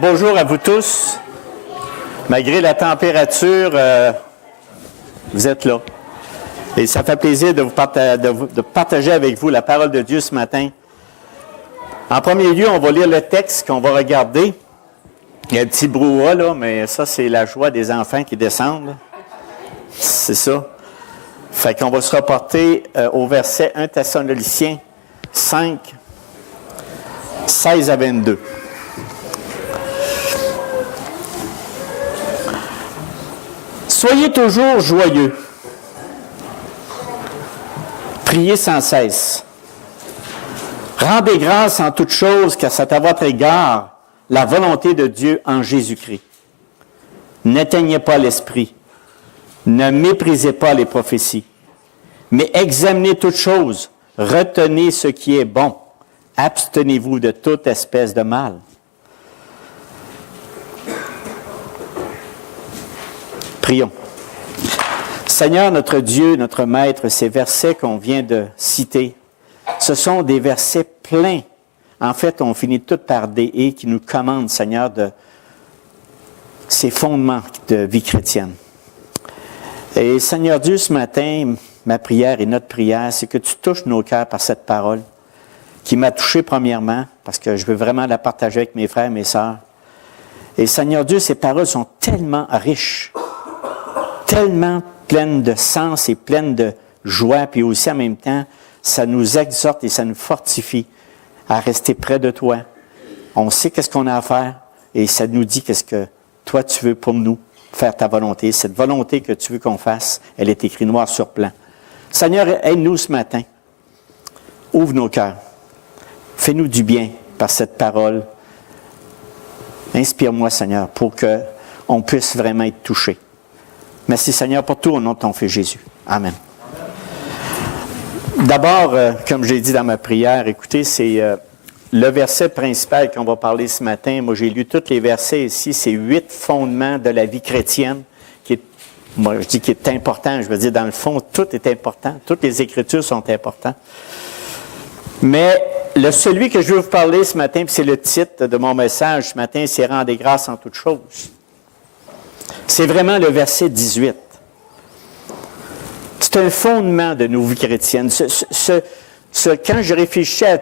Bonjour à vous tous. Malgré la température, vous êtes là. Et ça fait plaisir de partager avec vous la parole de Dieu ce matin. En premier lieu, on va lire le texte qu'on va regarder. Il y a un petit brouhaha, là, mais ça, c'est la joie des enfants qui descendent. C'est ça. Fait qu'on va se reporter au verset 1 Thessaloniciens 5, 16 à 22. Soyez toujours joyeux. Priez sans cesse. Rendez grâce en toutes choses, car c'est à votre égard la volonté de Dieu en Jésus-Christ. N'éteignez pas l'esprit. Ne méprisez pas les prophéties. Mais examinez toutes choses. Retenez ce qui est bon. Abstenez-vous de toute espèce de mal. Prions. Seigneur, notre Dieu, notre Maître, ces versets qu'on vient de citer, ce sont des versets pleins. En fait, on finit tout par des « et » qui nous commandent, Seigneur, de ces fondements de vie chrétienne. Et Seigneur Dieu, ce matin, ma prière et notre prière, c'est que tu touches nos cœurs par cette parole qui m'a touché premièrement, parce que je veux vraiment la partager avec mes frères et mes sœurs. Et Seigneur Dieu, ces paroles sont tellement riches, tellement pleines de sens et pleines de joie, puis aussi en même temps, ça nous exhorte et ça nous fortifie à rester près de toi. On sait qu'est-ce qu'on a à faire et ça nous dit qu'est-ce que toi tu veux pour nous, faire ta volonté. Cette volonté que tu veux qu'on fasse, elle est écrite noir sur blanc. Seigneur, aide-nous ce matin. Ouvre nos cœurs. Fais-nous du bien par cette parole. Inspire-moi, Seigneur, pour qu'on puisse vraiment être touché. Merci, Seigneur, pour tout au nom de ton Fils Jésus. Amen. D'abord, comme j'ai dit dans ma prière, écoutez, c'est le verset principal qu'on va parler ce matin. Moi, j'ai lu tous les versets ici. C'est 8 fondements de la vie chrétienne. Moi, je dis qui est important. Je veux dire, dans le fond, tout est important. Toutes les Écritures sont importantes. Mais celui que je veux vous parler ce matin, puis c'est le titre de mon message ce matin, c'est « Rendez grâce en toutes choses ». C'est vraiment le verset 18. C'est un fondement de nos vies chrétiennes. Quand je réfléchissais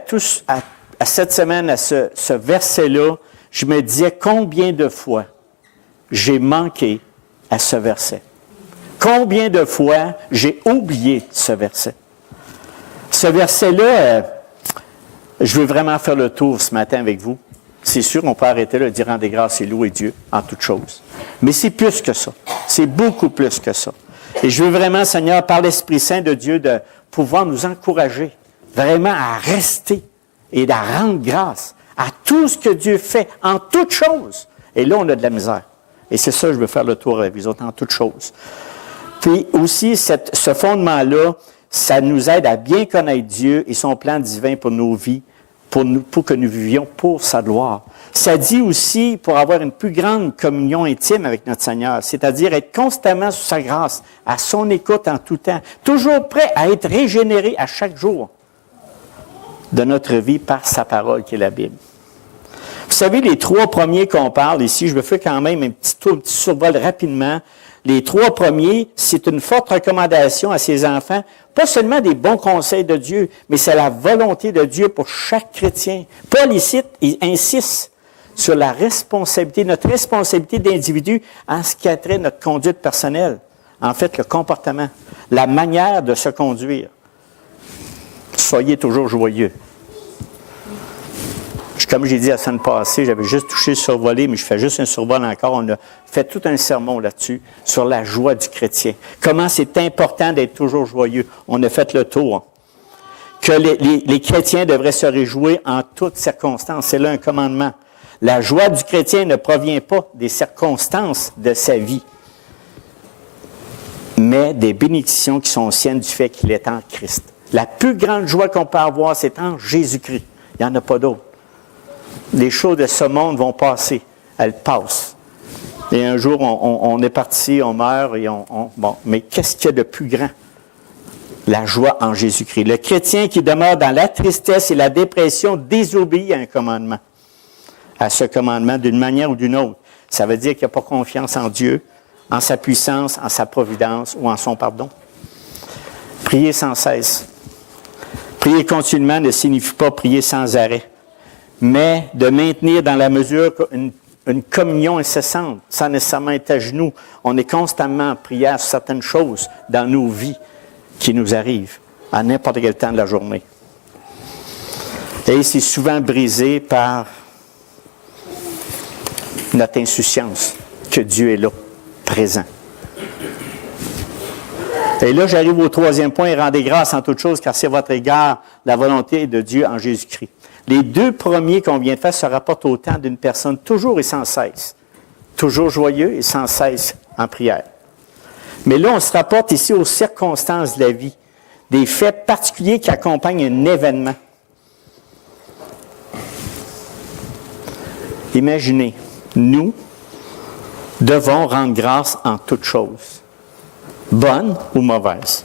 à cette semaine, à ce verset-là, je me disais combien de fois j'ai manqué à ce verset. Combien de fois j'ai oublié ce verset. Ce verset-là, je veux vraiment faire le tour ce matin avec vous. C'est sûr, on peut arrêter là de dire « Rendez grâce et louer Dieu en toutes choses ». Mais c'est plus que ça. C'est beaucoup plus que ça. Et je veux vraiment, Seigneur, par l'Esprit Saint de Dieu, de pouvoir nous encourager vraiment à rester et à rendre grâce à tout ce que Dieu fait en toutes choses. Et là, on a de la misère. Et c'est ça que je veux faire le tour avec les autres en toutes choses. Puis aussi, ce fondement-là, ça nous aide à bien connaître Dieu et son plan divin pour nos vies, pour que nous vivions pour sa gloire. Ça dit aussi pour avoir une plus grande communion intime avec notre Seigneur, c'est-à-dire être constamment sous sa grâce, à son écoute en tout temps, toujours prêt à être régénéré à chaque jour de notre vie par sa parole qui est la Bible. Vous savez, les 3 premiers qu'on parle ici, je me fais quand même un petit survol rapidement. Les 3 premiers, c'est une forte recommandation à ses enfants, pas seulement des bons conseils de Dieu, mais c'est la volonté de Dieu pour chaque chrétien. Paul ici, il insiste sur la responsabilité, notre responsabilité d'individu en ce qui a trait à notre conduite personnelle. En fait, le comportement, la manière de se conduire. Soyez toujours joyeux. Comme j'ai dit la semaine passée, j'avais juste touché le survolé, mais je fais juste un survol encore. On a fait tout un sermon là-dessus, sur la joie du chrétien. Comment c'est important d'être toujours joyeux. On a fait le tour. Que les chrétiens devraient se réjouir en toutes circonstances. C'est là un commandement. La joie du chrétien ne provient pas des circonstances de sa vie, mais des bénédictions qui sont siennes du fait qu'il est en Christ. La plus grande joie qu'on peut avoir, c'est en Jésus-Christ. Il n'y en a pas d'autre. Les choses de ce monde vont passer. Elles passent. Et un jour, on est parti, on meurt, et bon, mais qu'est-ce qu'il y a de plus grand? La joie en Jésus-Christ. Le chrétien qui demeure dans la tristesse et la dépression désobéit à un commandement. à ce commandement d'une manière ou d'une autre. Ça veut dire qu'il n'y a pas confiance en Dieu, en sa puissance, en sa providence ou en son pardon. Prier sans cesse. Prier continuellement ne signifie pas prier sans arrêt, mais de maintenir dans la mesure une communion incessante, sans nécessairement être à genoux. On est constamment en prière sur certaines choses dans nos vies qui nous arrivent à n'importe quel temps de la journée. Et c'est souvent brisé par notre insouciance que Dieu est là, présent. Et là, j'arrive au troisième point, rendez grâce en toutes choses, car c'est votre égard la volonté de Dieu en Jésus-Christ. Les deux premiers qu'on vient de faire se rapportent au temps d'une personne toujours et sans cesse, toujours joyeux et sans cesse en prière. Mais là, on se rapporte ici aux circonstances de la vie, des faits particuliers qui accompagnent un événement. Imaginez, nous devons rendre grâce en toutes choses, bonnes ou mauvaises.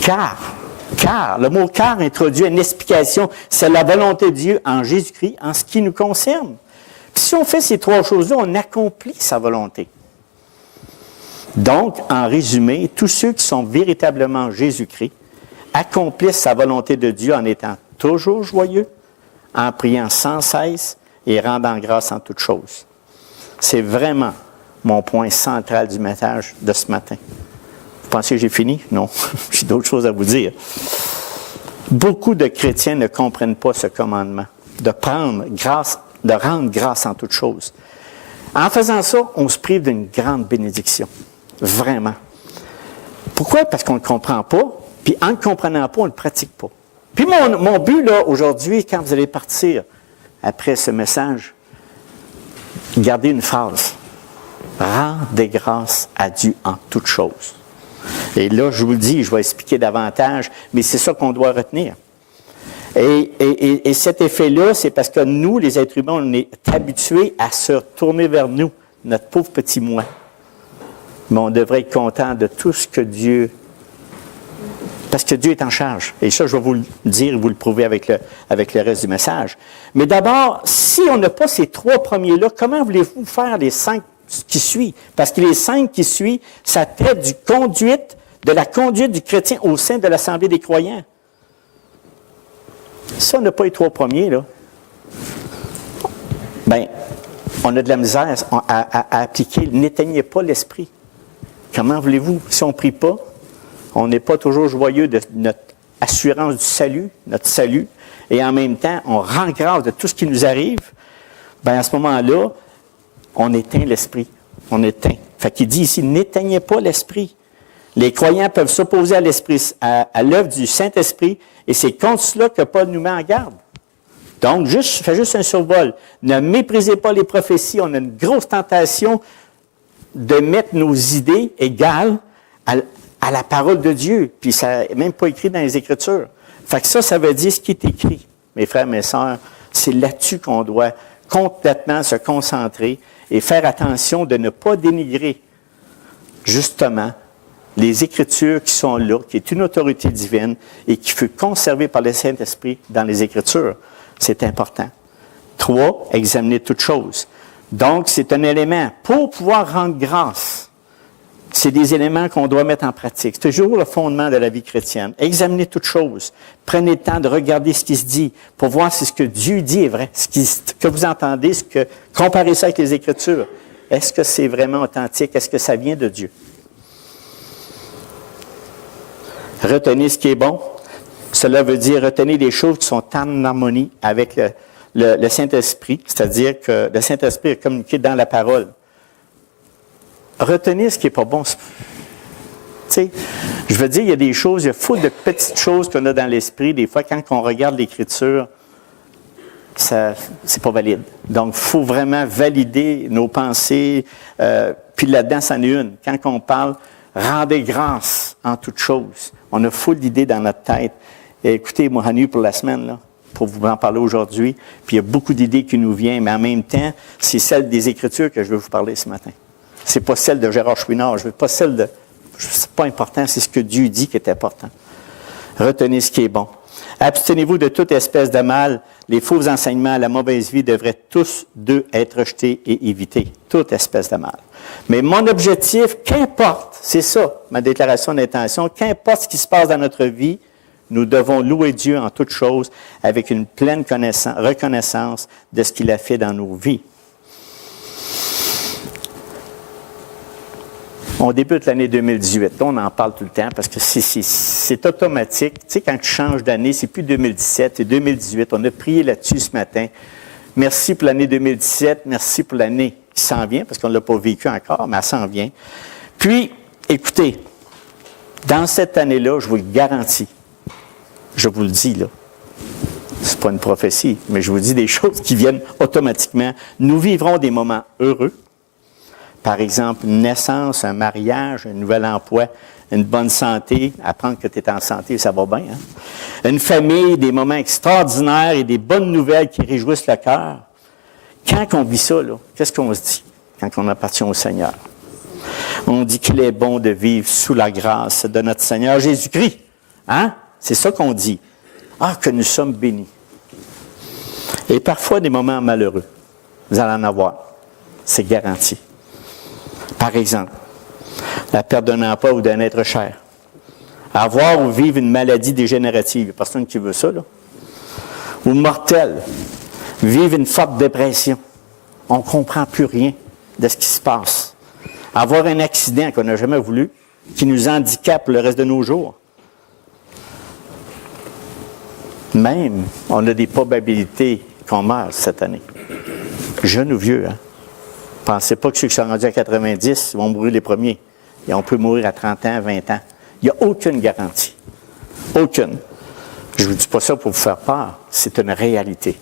Car, le mot « car » introduit une explication, c'est la volonté de Dieu en Jésus-Christ, en ce qui nous concerne. Puis si on fait ces trois choses-là, on accomplit sa volonté. Donc, en résumé, tous ceux qui sont véritablement Jésus-Christ accomplissent sa volonté de Dieu en étant toujours joyeux, en priant sans cesse et rendant grâce en toutes choses. C'est vraiment mon point central du message de ce matin. Vous pensez que j'ai fini? Non, j'ai d'autres choses à vous dire. Beaucoup de chrétiens ne comprennent pas ce commandement, de rendre grâce en toutes choses. En faisant ça, on se prive d'une grande bénédiction. Vraiment. Pourquoi? Parce qu'on ne le comprend pas, puis en ne le comprenant pas, on ne le pratique pas. Puis mon but, là, aujourd'hui, quand vous allez partir après ce message, gardez une phrase. Rendez grâce à Dieu en toutes choses. Et là, je vous le dis, je vais expliquer davantage, mais c'est ça qu'on doit retenir. Et cet effet-là, c'est parce que nous, les êtres humains, on est habitués à se tourner vers nous, notre pauvre petit moi. Mais on devrait être content de tout ce que Dieu... Parce que Dieu est en charge. Et ça, je vais vous le dire et vous le prouver avec le reste du message. Mais d'abord, si on n'a pas ces trois premiers-là, comment voulez-vous faire les 5 qui suivent? Parce que les 5 qui suivent, ça traite de la conduite du chrétien au sein de l'Assemblée des croyants. Si on n'a pas les 3 premiers, là, bien, on a de la misère à appliquer. N'éteignez pas l'esprit. Comment voulez-vous, si on ne prie pas, on n'est pas toujours joyeux de notre assurance du salut, notre salut, et en même temps, on rend grâce de tout ce qui nous arrive, bien, à ce moment-là, on éteint l'esprit. On éteint. Fait qu'il dit ici, n'éteignez pas l'esprit. Les croyants peuvent s'opposer à l'esprit, à l'œuvre du Saint-Esprit, et c'est contre cela que Paul nous met en garde. Donc, fais juste un survol. Ne méprisez pas les prophéties. On a une grosse tentation de mettre nos idées égales à la parole de Dieu. Puis ça n'est même pas écrit dans les Écritures. Fait que ça veut dire ce qui est écrit. Mes frères, mes sœurs, c'est là-dessus qu'on doit complètement se concentrer et faire attention de ne pas dénigrer, justement, les Écritures qui sont là, qui est une autorité divine et qui fut conservée par le Saint-Esprit dans les Écritures. C'est important. 3, examiner toutes choses. Donc, c'est un élément pour pouvoir rendre grâce. C'est des éléments qu'on doit mettre en pratique. C'est toujours le fondement de la vie chrétienne. Examinez toutes choses. Prenez le temps de regarder ce qui se dit pour voir si ce que Dieu dit est vrai. Ce que vous entendez, comparez ça avec les Écritures. Est-ce que c'est vraiment authentique? Est-ce que ça vient de Dieu? Retenez ce qui est bon. Cela veut dire retenez des choses qui sont en harmonie avec le Saint-Esprit, c'est-à-dire que le Saint-Esprit est communiqué dans la parole. Retenez ce qui n'est pas bon. Tu sais, je veux dire, il y a des choses, il y a foule de petites choses qu'on a dans l'esprit. Des fois, quand on regarde l'Écriture, c'est pas valide. Donc, il faut vraiment valider nos pensées. Puis là-dedans, c'en est une. Quand on parle, rendez grâce en toutes choses. On a foule d'idées dans notre tête. Et écoutez, Mohanu pour la semaine, là, pour vous en parler aujourd'hui. Puis il y a beaucoup d'idées qui nous viennent, mais en même temps, c'est celle des Écritures que je veux vous parler ce matin. C'est pas celle de Gérard Chouinard, je veux pas celle de... C'est pas important, c'est ce que Dieu dit qui est important. Retenez ce qui est bon. Abstenez-vous de toute espèce de mal. Les faux enseignements, la mauvaise vie devraient tous deux être rejetés et évités. Toute espèce de mal. Mais mon objectif, qu'importe, c'est ça, ma déclaration d'intention, qu'importe ce qui se passe dans notre vie, nous devons louer Dieu en toutes choses avec une pleine reconnaissance de ce qu'il a fait dans nos vies. On débute l'année 2018. On en parle tout le temps parce que c'est automatique. Tu sais, quand tu changes d'année, c'est plus 2017, c'est 2018. On a prié là-dessus ce matin. Merci pour l'année 2017. Merci pour l'année qui s'en vient parce qu'on ne l'a pas vécu encore, mais elle s'en vient. Puis, écoutez, dans cette année-là, je vous le garantis, je vous le dis là, c'est pas une prophétie, mais je vous dis des choses qui viennent automatiquement. Nous vivrons des moments heureux. Par exemple, une naissance, un mariage, un nouvel emploi, une bonne santé, apprendre que tu es en santé, ça va bien. Hein? Une famille, des moments extraordinaires et des bonnes nouvelles qui réjouissent le cœur. Quand on vit ça, là, qu'est-ce qu'on se dit quand on appartient au Seigneur? On dit qu'il est bon de vivre sous la grâce de notre Seigneur Jésus-Christ. Hein? C'est ça qu'on dit. Ah, que nous sommes bénis. Et parfois, des moments malheureux. Vous allez en avoir. C'est garanti. Par exemple, la perte d'un emploi ou d'un être cher. Avoir ou vivre une maladie dégénérative. Il n'y a personne qui veut ça, là. Ou mortelle. Vivre une forte dépression. On ne comprend plus rien de ce qui se passe. Avoir un accident qu'on n'a jamais voulu, qui nous handicape le reste de nos jours. Même, on a des probabilités qu'on meure cette année. Jeune ou vieux, hein? Pensez pas que ceux qui sont rendus à 90 vont mourir les premiers. Et on peut mourir à 30 ans, 20 ans. Il n'y a aucune garantie. Aucune. Je ne vous dis pas ça pour vous faire peur. C'est une réalité.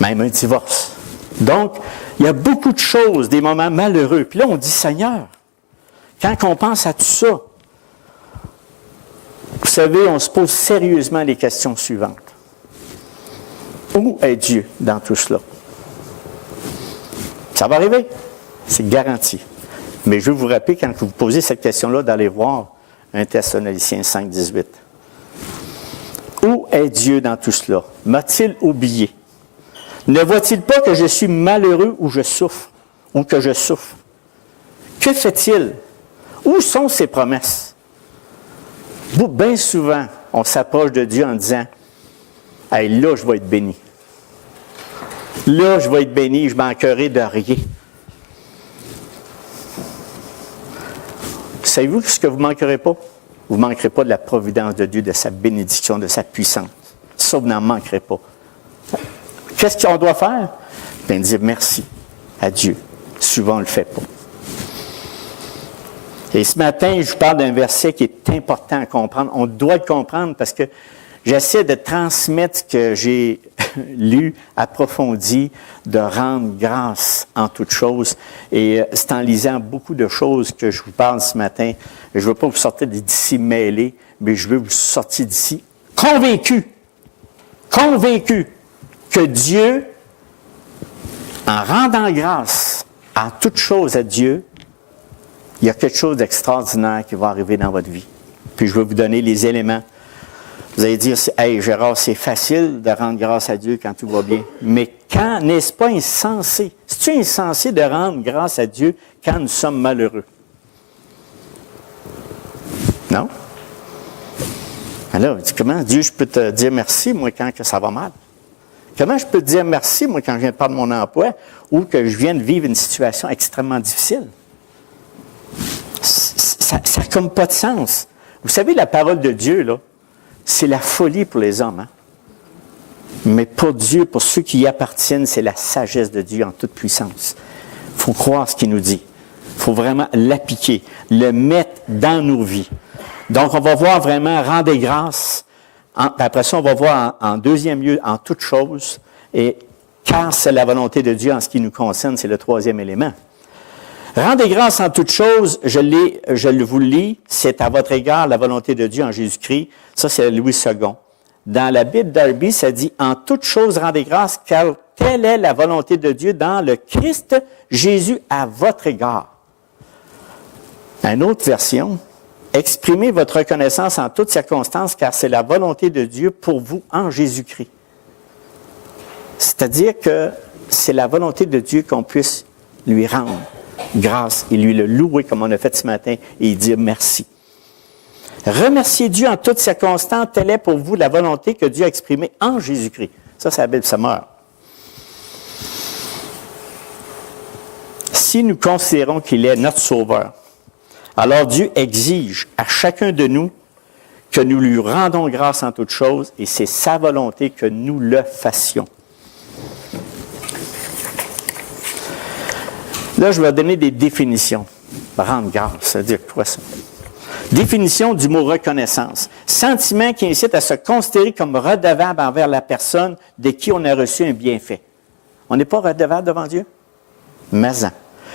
Même un divorce. Donc, il y a beaucoup de choses, des moments malheureux. Puis là, on dit, Seigneur, quand on pense à tout ça, vous savez, on se pose sérieusement les questions suivantes. Où est Dieu dans tout cela? Ça va arriver, c'est garanti. Mais je veux vous rappeler, quand vous posez cette question-là, d'aller voir 1 Thessaloniciens 5, 18. Où est Dieu dans tout cela? M'a-t-il oublié? Ne voit-il pas que je suis malheureux ou je souffre, ou que je souffre? Que fait-il? Où sont ses promesses? Bien souvent, on s'approche de Dieu en disant, « Hey, là, je vais être béni. Là, je vais être béni, je ne manquerai de rien. » Savez-vous ce que vous ne manquerez pas? Vous ne manquerez pas de la providence de Dieu, de sa bénédiction, de sa puissance. Ça, vous n'en manquerez pas. Qu'est-ce qu'on doit faire? Bien, dire merci à Dieu. Souvent, on ne le fait pas. Et ce matin, je vous parle d'un verset qui est important à comprendre. On doit le comprendre parce que j'essaie de transmettre ce que j'ai lu, approfondi, de rendre grâce en toutes choses. Et c'est en lisant beaucoup de choses que je vous parle ce matin. Je ne veux pas vous sortir d'ici mêlés, mais je veux vous sortir d'ici convaincu que Dieu, en rendant grâce en toutes choses à Dieu, il y a quelque chose d'extraordinaire qui va arriver dans votre vie. Puis je vais vous donner les éléments. Vous allez dire, « Hey, Gérard, c'est facile de rendre grâce à Dieu quand tout va bien. » Mais quand, n'est-ce pas insensé? C'est-tu insensé de rendre grâce à Dieu quand nous sommes malheureux? Non? Alors, comment Dieu, je peux te dire merci, moi, quand que ça va mal? Comment je peux te dire merci, moi, quand je viens de perdre mon emploi ou que je viens de vivre une situation extrêmement difficile? Ça n'a comme pas de sens. Vous savez, la parole de Dieu, là, c'est la folie pour les hommes. Hein? Mais pour Dieu, pour ceux qui y appartiennent, c'est la sagesse de Dieu en toute puissance. Il faut croire ce qu'il nous dit. Il faut vraiment l'appliquer, le mettre dans nos vies. Donc, on va voir vraiment rendre grâce. Après ça, on va voir en deuxième lieu, en toutes choses. Et car c'est la volonté de Dieu en ce qui nous concerne, c'est le troisième élément. Rendez grâce en toutes choses, je vous le lis, c'est à votre égard la volonté de Dieu en Jésus-Christ. Ça, c'est Louis II. Dans la Bible Darby, ça dit « En toutes choses, rendez grâce, car telle est la volonté de Dieu dans le Christ Jésus à votre égard. » Une autre version, Exprimez votre reconnaissance en toutes circonstances, car c'est la volonté de Dieu pour vous en Jésus-Christ. C'est-à-dire que c'est la volonté de Dieu qu'on puisse lui rendre grâce et lui le louer comme on a fait ce matin et dire merci. Remerciez Dieu en toutes circonstances, telle est pour vous la volonté que Dieu a exprimée en Jésus-Christ. Ça, c'est la Bible, ça meurt. Si nous considérons qu'il est notre Sauveur, alors Dieu exige à chacun de nous que nous lui rendons grâce en toutes choses et c'est sa volonté que nous le fassions. Là, je vais donner des définitions. Rendre grâce, ça veut dire quoi ça? Définition du mot reconnaissance. Sentiment qui incite à se considérer comme redevable envers la personne de qui on a reçu un bienfait. On n'est pas redevable devant Dieu? Mais en.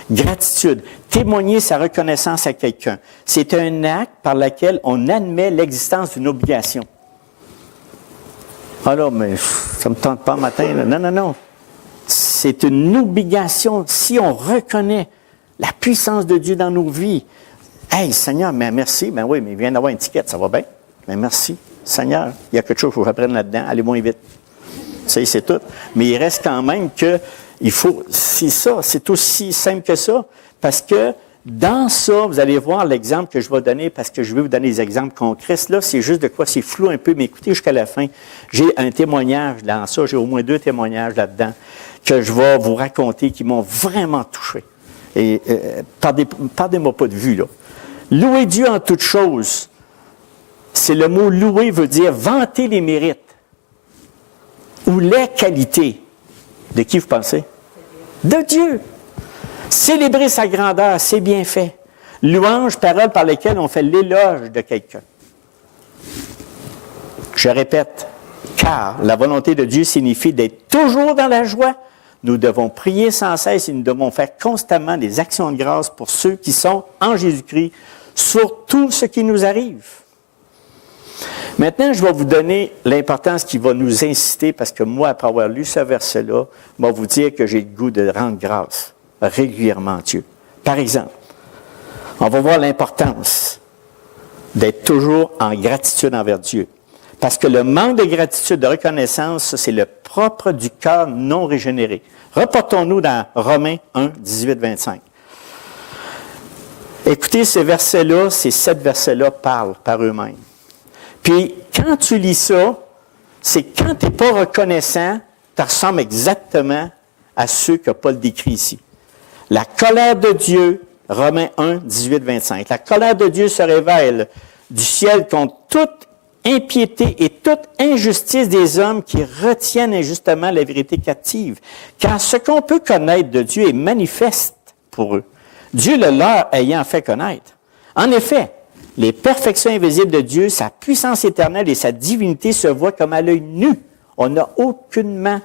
Gratitude. Témoigner sa reconnaissance à quelqu'un. C'est un acte par lequel on admet l'existence d'une obligation. Alors, mais ça ne me tente pas matin. Là. Non, non, non. C'est une obligation. Si on reconnaît la puissance de Dieu dans nos vies, hey, Seigneur, mais merci. Ben oui, mais il vient d'avoir une étiquette, ça va bien. Mais merci. Seigneur, il y a quelque chose qu'il faut que j'apprenne là-dedans. Allez moins vite. Ça, c'est tout. Mais il reste quand même que il faut, c'est ça, c'est aussi simple que ça, parce que dans ça, vous allez voir l'exemple que je vais donner, parce que je vais vous donner des exemples concrets. Là, c'est juste de quoi, c'est flou un peu, mais écoutez jusqu'à la fin. J'ai un témoignage dans ça, j'ai au moins 2 témoignages là-dedans, que je vais vous raconter, qui m'ont vraiment touché. Et perdez-moi pas de vue, là. Louer Dieu en toutes choses, c'est le mot louer veut dire vanter les mérites ou les qualités. De qui vous pensez? De Dieu. Célébrer sa grandeur, ses bienfaits. Louange, parole par lesquelles on fait l'éloge de quelqu'un. Je répète, car la volonté de Dieu signifie d'être toujours dans la joie. Nous devons prier sans cesse et nous devons faire constamment des actions de grâce pour ceux qui sont en Jésus-Christ, sur tout ce qui nous arrive. Maintenant, je vais vous donner l'importance qui va nous inciter, parce que moi, après avoir lu ce verset-là, je vais vous dire que j'ai le goût de rendre grâce régulièrement à Dieu. Par exemple, on va voir l'importance d'être toujours en gratitude envers Dieu. Parce que le manque de gratitude, de reconnaissance, ça, c'est le propre du cœur non régénéré. Reportons-nous dans Romains 1, 18, 25. Écoutez, ces versets-là, ces 7 versets-là parlent par eux-mêmes. Puis, quand tu lis ça, c'est quand tu n'es pas reconnaissant, tu ressembles exactement à ceux que Paul décrit ici. La colère de Dieu, Romains 1, 18, 25. La colère de Dieu se révèle du ciel contre toute impiété et toute injustice des hommes qui retiennent injustement la vérité captive. Car ce qu'on peut connaître de Dieu est manifeste pour eux, Dieu le leur ayant fait connaître. En effet, les perfections invisibles de Dieu, sa puissance éternelle et sa divinité se voient comme à l'œil nu. On n'a aucunement...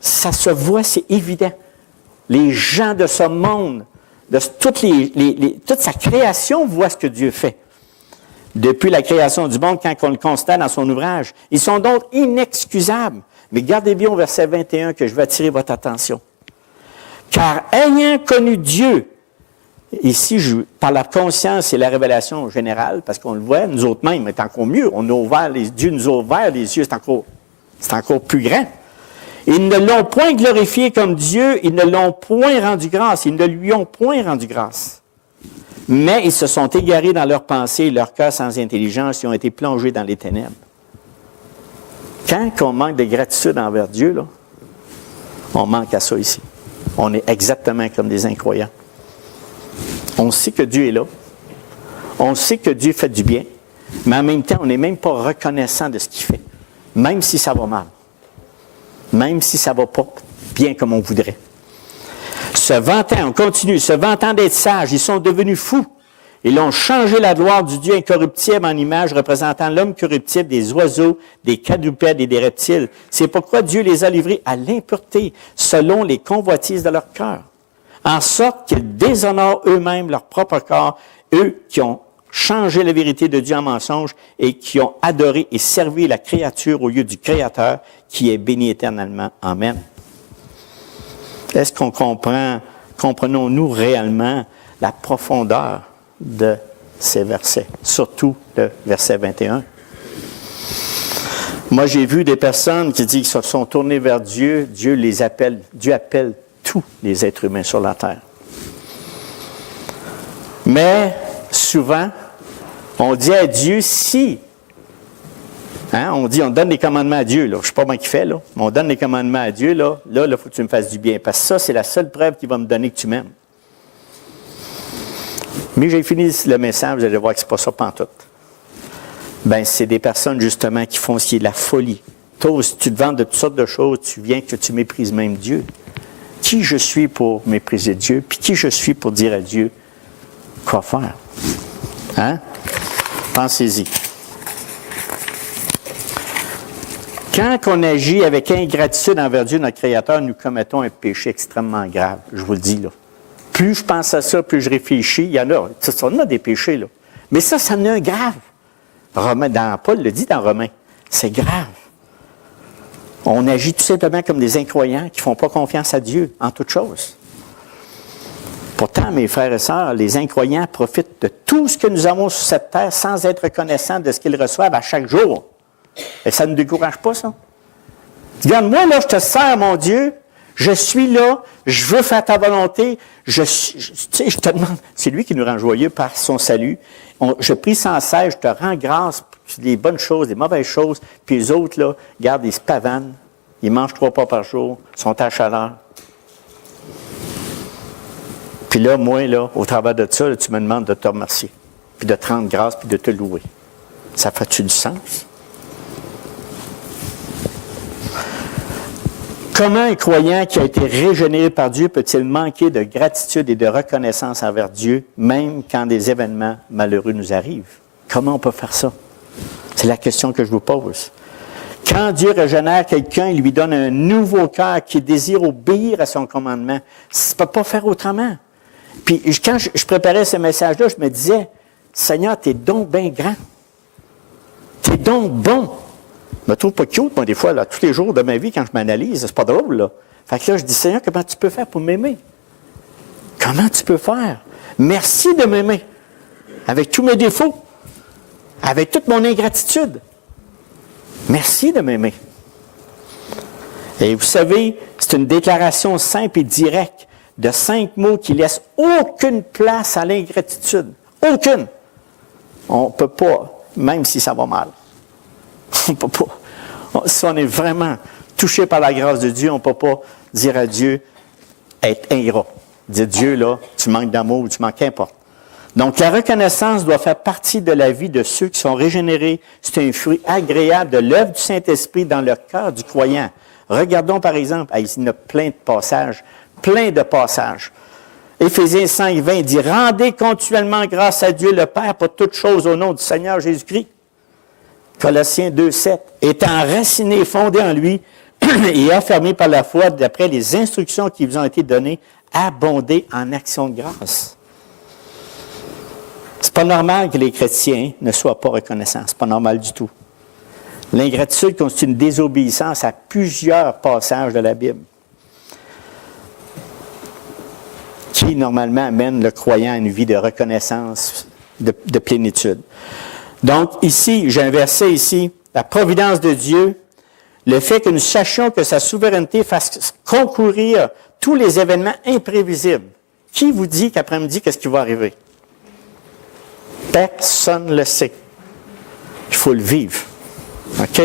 Ça se voit, c'est évident. Les gens de ce monde, de toute sa création voient ce que Dieu fait. Depuis la création du monde, quand on le constate dans son ouvrage, ils sont donc inexcusables. Mais gardez bien au verset 21 que je vais attirer votre attention. Car ayant connu Dieu, ici, par la conscience et la révélation générale, parce qu'on le voit, nous autres mêmes, c'est encore mieux. Dieu nous a ouvert les yeux, c'est encore plus grand. Ils ne l'ont point glorifié comme Dieu, ils ne l'ont point rendu grâce, ils ne lui ont point rendu grâce. Mais ils se sont égarés dans leurs pensées et leurs cœurs sans intelligence, ils ont été plongés dans les ténèbres. Quand on manque de gratitude envers Dieu, là, on manque à ça ici. On est exactement comme des incroyants. On sait que Dieu est là. On sait que Dieu fait du bien. Mais en même temps, on n'est même pas reconnaissant de ce qu'il fait. Même si ça va mal. Même si ça ne va pas bien comme on voudrait. Se vantant, on continue, se vantant d'être sages, ils sont devenus fous. Ils ont changé la gloire du Dieu incorruptible en image représentant l'homme corruptible, des oiseaux, des quadrupèdes et des reptiles. C'est pourquoi Dieu les a livrés à l'impureté, selon les convoitises de leur cœur, en sorte qu'ils déshonorent eux-mêmes leur propre corps, eux qui ont changé la vérité de Dieu en mensonge et qui ont adoré et servi la créature au lieu du Créateur, qui est béni éternellement. Amen. Est-ce qu'on comprenons-nous réellement la profondeur de ces versets, surtout le verset 21. Moi, j'ai vu des personnes qui disent qu'ils se sont tournés vers Dieu, Dieu appelle tous les êtres humains sur la terre. Mais souvent, on dit à Dieu si. On donne les commandements à Dieu. Là. Je ne sais pas comment il fait, là. Mais on donne les commandements à Dieu. Là, il faut que tu me fasses du bien. Parce que ça, c'est la seule preuve qu'il va me donner que tu m'aimes. Mais j'ai fini le message, vous allez voir que ce n'est pas ça pantoute. Ben, c'est des personnes, justement, qui font ce qui est de la folie. Toi, si tu te vantes de toutes sortes de choses, tu viens que tu méprises même Dieu. Qui je suis pour mépriser Dieu? Puis qui je suis pour dire à Dieu quoi faire? Pensez-y. Quand on agit avec ingratitude envers Dieu, notre Créateur, nous commettons un péché extrêmement grave. Je vous le dis, là. Plus je pense à ça, plus je réfléchis. Il y en a des péchés, là. Mais ça en est un grave. Paul le dit dans Romains. C'est grave. On agit tout simplement comme des incroyants qui ne font pas confiance à Dieu en toutes choses. Pourtant, mes frères et sœurs, les incroyants profitent de tout ce que nous avons sur cette terre sans être reconnaissants de ce qu'ils reçoivent à chaque jour. Et ça ne nous décourage pas, ça. Regarde, moi, là, je te sers, mon Dieu. Je suis là. Je veux faire ta volonté. Je te demande. C'est lui qui nous rend joyeux par son salut. Je prie sans cesse. Je te rends grâce pour les bonnes choses, les mauvaises choses. Puis les autres, là, regarde, ils se pavanent. Ils mangent 3 fois par jour. Ils sont à chaleur. Puis là, moi, là, au travers de ça, là, tu me demandes de te remercier. Puis de te rendre grâce, puis de te louer. Ça fait-tu du sens? Comment un croyant qui a été régénéré par Dieu peut-il manquer de gratitude et de reconnaissance envers Dieu, même quand des événements malheureux nous arrivent? Comment on peut faire ça? C'est la question que je vous pose. Quand Dieu régénère quelqu'un, il lui donne un nouveau cœur qui désire obéir à son commandement. Ça ne peut pas faire autrement. Puis quand je préparais ce message-là, je me disais, Seigneur, t'es donc bien grand. T'es donc bon. Je me trouve pas cute, moi, des fois, là, tous les jours de ma vie, quand je m'analyse, c'est pas drôle, là. Fait que là, je dis, Seigneur, comment tu peux faire pour m'aimer? Comment tu peux faire? Merci de m'aimer. Avec tous mes défauts. Avec toute mon ingratitude. Merci de m'aimer. Et vous savez, c'est une déclaration simple et directe de 5 mots qui laissent aucune place à l'ingratitude. Aucune. On ne peut pas, même si ça va mal. On ne peut pas. Si on est vraiment touché par la grâce de Dieu, on ne peut pas dire à Dieu, être ingrat. Dire Dieu, là, tu manques d'amour ou tu manques qu'importe. Donc, la reconnaissance doit faire partie de la vie de ceux qui sont régénérés. C'est un fruit agréable de l'œuvre du Saint-Esprit dans le cœur du croyant. Regardons, par exemple, il y en a plein de passages. Éphésiens 5, 20 dit « Rendez continuellement grâce à Dieu le Père pour toutes choses au nom du Seigneur Jésus-Christ. » Colossiens 2, 7. « Étant enracinés, fondés en lui et affermés par la foi d'après les instructions qui vous ont été données, abondez en actions de grâce. » C'est pas normal que les chrétiens ne soient pas reconnaissants. C'est pas normal du tout. L'ingratitude constitue une désobéissance à plusieurs passages de la Bible qui, normalement, amène le croyant à une vie de reconnaissance, de plénitude. Donc, ici, j'ai un verset ici, la providence de Dieu, le fait que nous sachions que sa souveraineté fasse concourir tous les événements imprévisibles. Qui vous dit qu'après-midi, qu'est-ce qui va arriver? Personne ne le sait. Il faut le vivre. OK?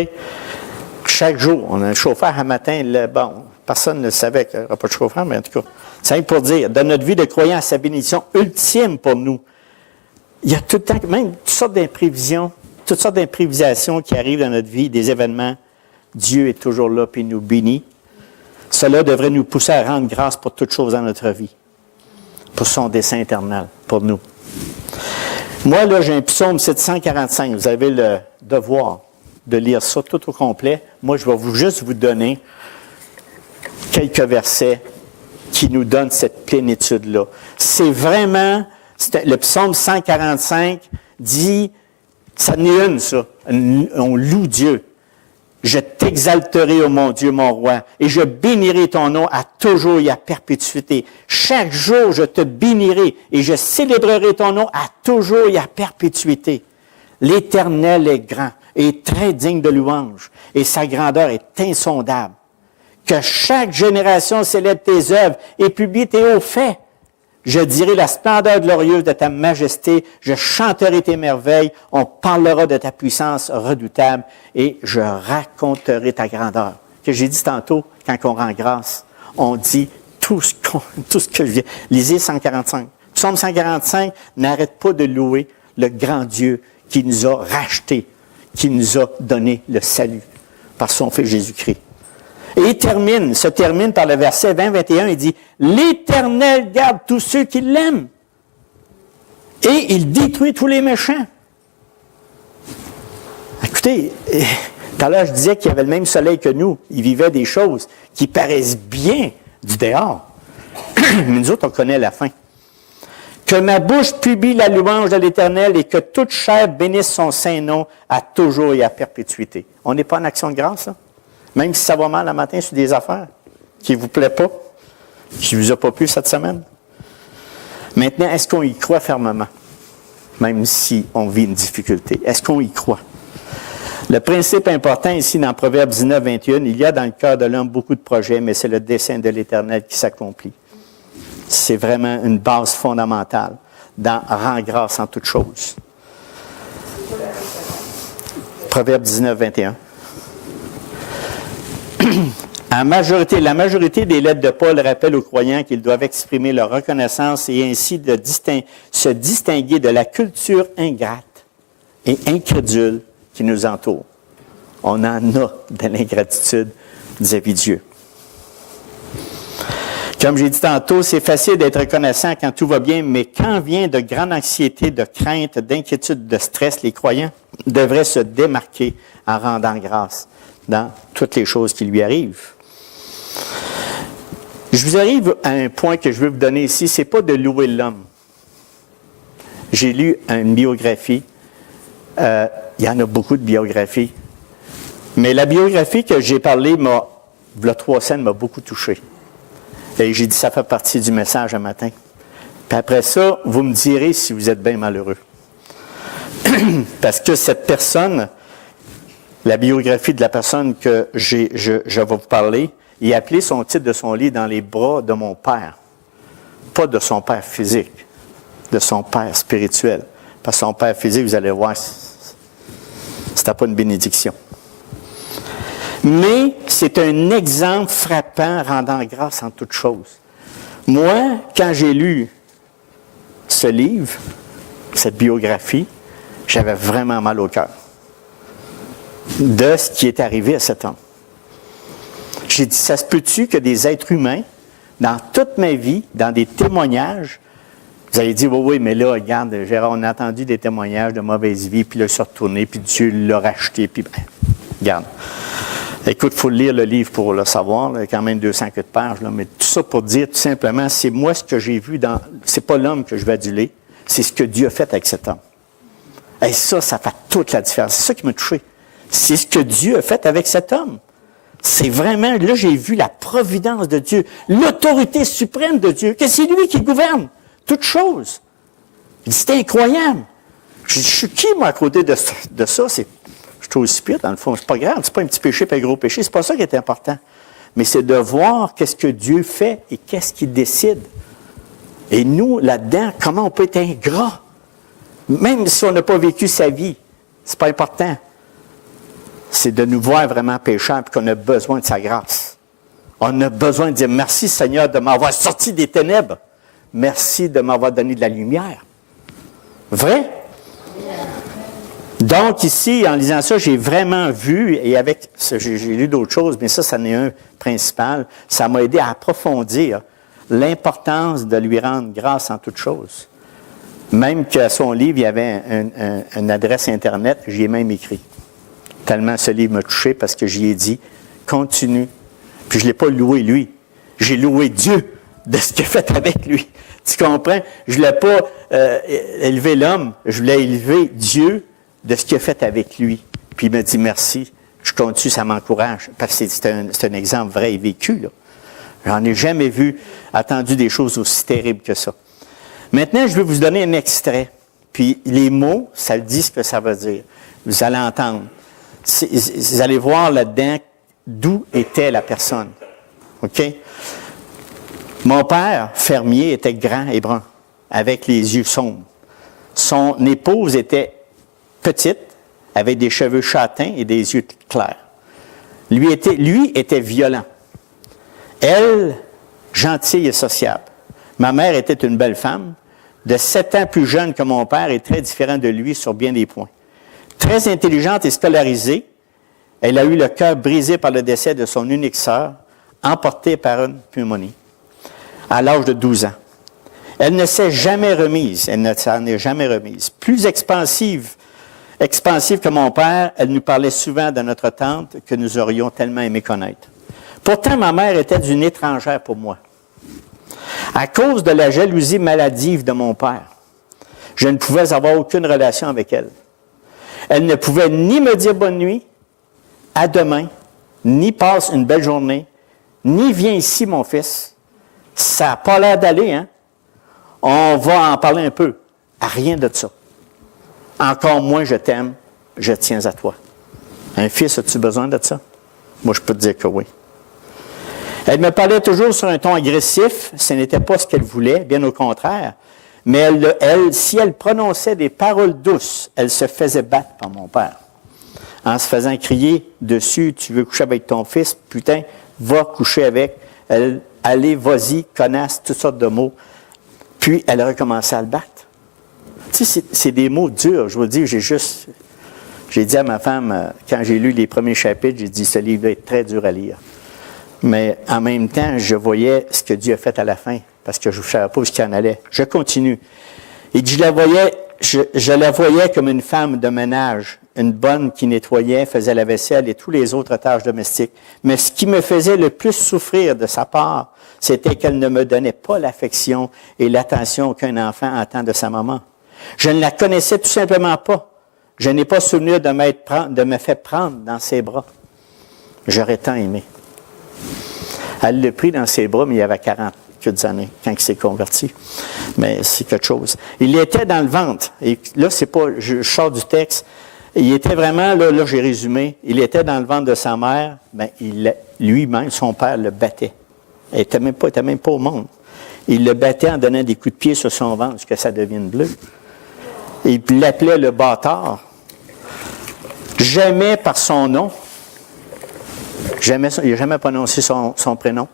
Chaque jour, on a un chauffeur un matin, personne ne le savait qu'il n'y aurait pas de chauffeur, mais en tout cas, c'est pour dire, dans notre vie de croyant à sa bénédiction ultime pour nous, il y a tout le temps, même toutes sortes d'improvisations qui arrivent dans notre vie, des événements. Dieu est toujours là et il nous bénit. Cela devrait nous pousser à rendre grâce pour toutes choses dans notre vie, pour son dessein éternel, pour nous. Moi, là, j'ai un psaume 745. Vous avez le devoir de lire ça tout au complet. Moi, je vais juste vous donner quelques versets qui nous donnent cette plénitude-là. C'est vraiment, le psaume 145 dit, ça n'est une, ça. On loue Dieu. Je t'exalterai, ô mon Dieu, mon roi, et je bénirai ton nom à toujours et à perpétuité. Chaque jour, je te bénirai et je célébrerai ton nom à toujours et à perpétuité. L'Éternel est grand et très digne de louange, et sa grandeur est insondable. Que chaque génération célèbre tes œuvres et publie tes hauts faits. Je dirai la splendeur glorieuse de ta majesté, je chanterai tes merveilles, on parlera de ta puissance redoutable et je raconterai ta grandeur. Que j'ai dit tantôt, quand on rend grâce, on dit tout ce que je viens. Lisez 145. Psaume 145 n'arrête pas de louer le grand Dieu qui nous a rachetés, qui nous a donné le salut par son Fils Jésus-Christ. Et il se termine par le verset 20-21, il dit « L'Éternel garde tous ceux qui l'aiment, et il détruit tous les méchants. » Écoutez, tout à l'heure je disais qu'il y avait le même soleil que nous, il vivait des choses qui paraissent bien du dehors. Mais nous autres, on connaît la fin. « Que ma bouche publie la louange de l'Éternel et que toute chair bénisse son saint nom à toujours et à perpétuité. » On n'est pas en action de grâce, là? Même si ça va mal le matin sur des affaires qui ne vous plaît pas, qui ne vous a pas plu cette semaine. Maintenant, est-ce qu'on y croit fermement? Même si on vit une difficulté. Est-ce qu'on y croit? Le principe important ici dans Proverbe 19, 21, il y a dans le cœur de l'homme beaucoup de projets, mais c'est le dessein de l'Éternel qui s'accomplit. C'est vraiment une base fondamentale dans « rends grâce en toutes choses ». Proverbe 19, 21. La majorité des lettres de Paul rappellent aux croyants qu'ils doivent exprimer leur reconnaissance et ainsi se distinguer de la culture ingrate et incrédule qui nous entoure. On en a de l'ingratitude vis-à-vis de Dieu. Comme j'ai dit tantôt, c'est facile d'être reconnaissant quand tout va bien, mais quand vient de grande anxiété, de crainte, d'inquiétude, de stress, les croyants devraient se démarquer en rendant grâce dans toutes les choses qui lui arrivent. Je vous arrive à un point que je veux vous donner ici, c'est pas de louer l'homme. J'ai lu une biographie, il y en a beaucoup de biographies, mais la biographie que j'ai parlé, il y a 3 scènes, m'a beaucoup touché. Et j'ai dit, ça fait partie du message un matin. Puis après ça, vous me direz si vous êtes bien malheureux. Parce que cette personne, la biographie de la personne que je vais vous parler, il a appelé son titre de son livre « Dans les bras de mon père ». Pas de son père physique, de son père spirituel. Parce que son père physique, vous allez voir, c'était pas une bénédiction. Mais c'est un exemple frappant rendant grâce en toutes choses. Moi, quand j'ai lu ce livre, cette biographie, j'avais vraiment mal au cœur de ce qui est arrivé à cet homme. J'ai dit, ça se peut-tu que des êtres humains, dans toute ma vie, dans des témoignages, vous allez dire, oui, mais là, regarde, Gérard, on a entendu des témoignages de mauvaise vie, puis là, il s'est retourné, puis Dieu l'a racheté, puis regarde. Écoute, il faut lire le livre pour le savoir, là, il y a quand même 200 pages, là, mais tout ça pour dire tout simplement, c'est moi ce que j'ai vu dans... C'est pas l'homme que je vais aduler, c'est ce que Dieu a fait avec cet homme. Et ça fait toute la différence. C'est ça qui m'a touché. C'est ce que Dieu a fait avec cet homme. C'est vraiment, là, j'ai vu la providence de Dieu, l'autorité suprême de Dieu, que c'est lui qui gouverne toutes choses. C'est incroyable. Je suis qui, moi, à côté de ça? Je suis aussi pire, dans le fond. C'est pas grave, c'est pas un petit péché et un gros péché. C'est pas ça qui est important. Mais c'est de voir qu'est-ce que Dieu fait et qu'est-ce qu'il décide. Et nous, là-dedans, comment on peut être ingrat? Même si on n'a pas vécu sa vie, c'est pas important. C'est de nous voir vraiment pécheurs et qu'on a besoin de sa grâce. On a besoin de dire merci Seigneur de m'avoir sorti des ténèbres. Merci de m'avoir donné de la lumière. Vrai? Donc ici, en lisant ça, j'ai vraiment vu, et avec, j'ai lu d'autres choses, mais ça en est un principal, ça m'a aidé à approfondir l'importance de lui rendre grâce en toutes choses. Même qu'à son livre, il y avait une adresse Internet, j'y ai même écrit. Tellement ce livre m'a touché parce que j'y ai dit, continue. Puis je ne l'ai pas loué lui, j'ai loué Dieu de ce qu'il a fait avec lui. Tu comprends? Je ne l'ai pas élevé l'homme, je voulais élever Dieu de ce qu'il a fait avec lui. Puis il m'a dit merci, Je continue, ça m'encourage, parce que c'est un exemple vrai et vécu, là. J'en ai jamais entendu des choses aussi terribles que ça. Maintenant, je vais vous donner un extrait. Puis les mots, ça le dit ce que ça veut dire. Vous allez entendre. Vous allez voir là-dedans d'où était la personne. OK? Mon père, fermier, était grand et brun, avec les yeux sombres. Son épouse était petite, avec des cheveux châtains et des yeux clairs. Lui était violent. Elle, gentille et sociable. Ma mère était une belle femme, de 7 ans plus jeune que mon père et très différente de lui sur bien des points. Très intelligente et scolarisée, elle a eu le cœur brisé par le décès de son unique sœur, emportée par une pneumonie, à l'âge de 12 ans. Elle ne s'est jamais remise, elle ne s'en est jamais remise. Plus expansive que mon père, elle nous parlait souvent de notre tante que nous aurions tellement aimé connaître. Pourtant, ma mère était d'une étrangère pour moi. À cause de la jalousie maladive de mon père, je ne pouvais avoir aucune relation avec elle. Elle ne pouvait ni me dire bonne nuit, à demain, ni passe une belle journée, ni viens ici, mon fils. Ça n'a pas l'air d'aller, hein? On va en parler un peu. À rien de ça. Encore moins je t'aime, je tiens à toi. Un fils, as-tu besoin de ça? Moi, je peux te dire que oui. Elle me parlait toujours sur un ton agressif, ce n'était pas ce qu'elle voulait, bien au contraire. Mais si elle prononçait des paroles douces, elle se faisait battre par mon père. En se faisant crier dessus, tu veux coucher avec ton fils, putain, va coucher avec. Allez, vas-y, connasse, toutes sortes de mots. Puis, elle a recommencé à le battre. Tu sais, c'est des mots durs. Je vous dis, j'ai dit à ma femme, quand j'ai lu les premiers chapitres, j'ai dit, ce livre est très dur à lire. Mais en même temps, je voyais ce que Dieu a fait à la fin, parce que je ne savais pas où il en allait. Je continue. Il dit, je la voyais comme une femme de ménage, une bonne qui nettoyait, faisait la vaisselle et toutes les autres tâches domestiques. Mais ce qui me faisait le plus souffrir de sa part, c'était qu'elle ne me donnait pas l'affection et l'attention qu'un enfant attend de sa maman. Je ne la connaissais tout simplement pas. Je n'ai pas souvenir de me faire prendre dans ses bras. J'aurais tant aimé. Elle l'a pris dans ses bras, mais il y avait 40 années quand il s'est converti. Mais c'est quelque chose. Il était dans le ventre. Et là, c'est pas, je sors du texte. Il était vraiment, là j'ai résumé, il était dans le ventre de sa mère, ben, lui-même, son père le battait. Il n'était même pas au monde. Il le battait en donnant des coups de pied sur son ventre, jusqu'à que ça devienne bleu. Il l'appelait le bâtard. Jamais par son nom. Il n'a jamais prononcé son prénom.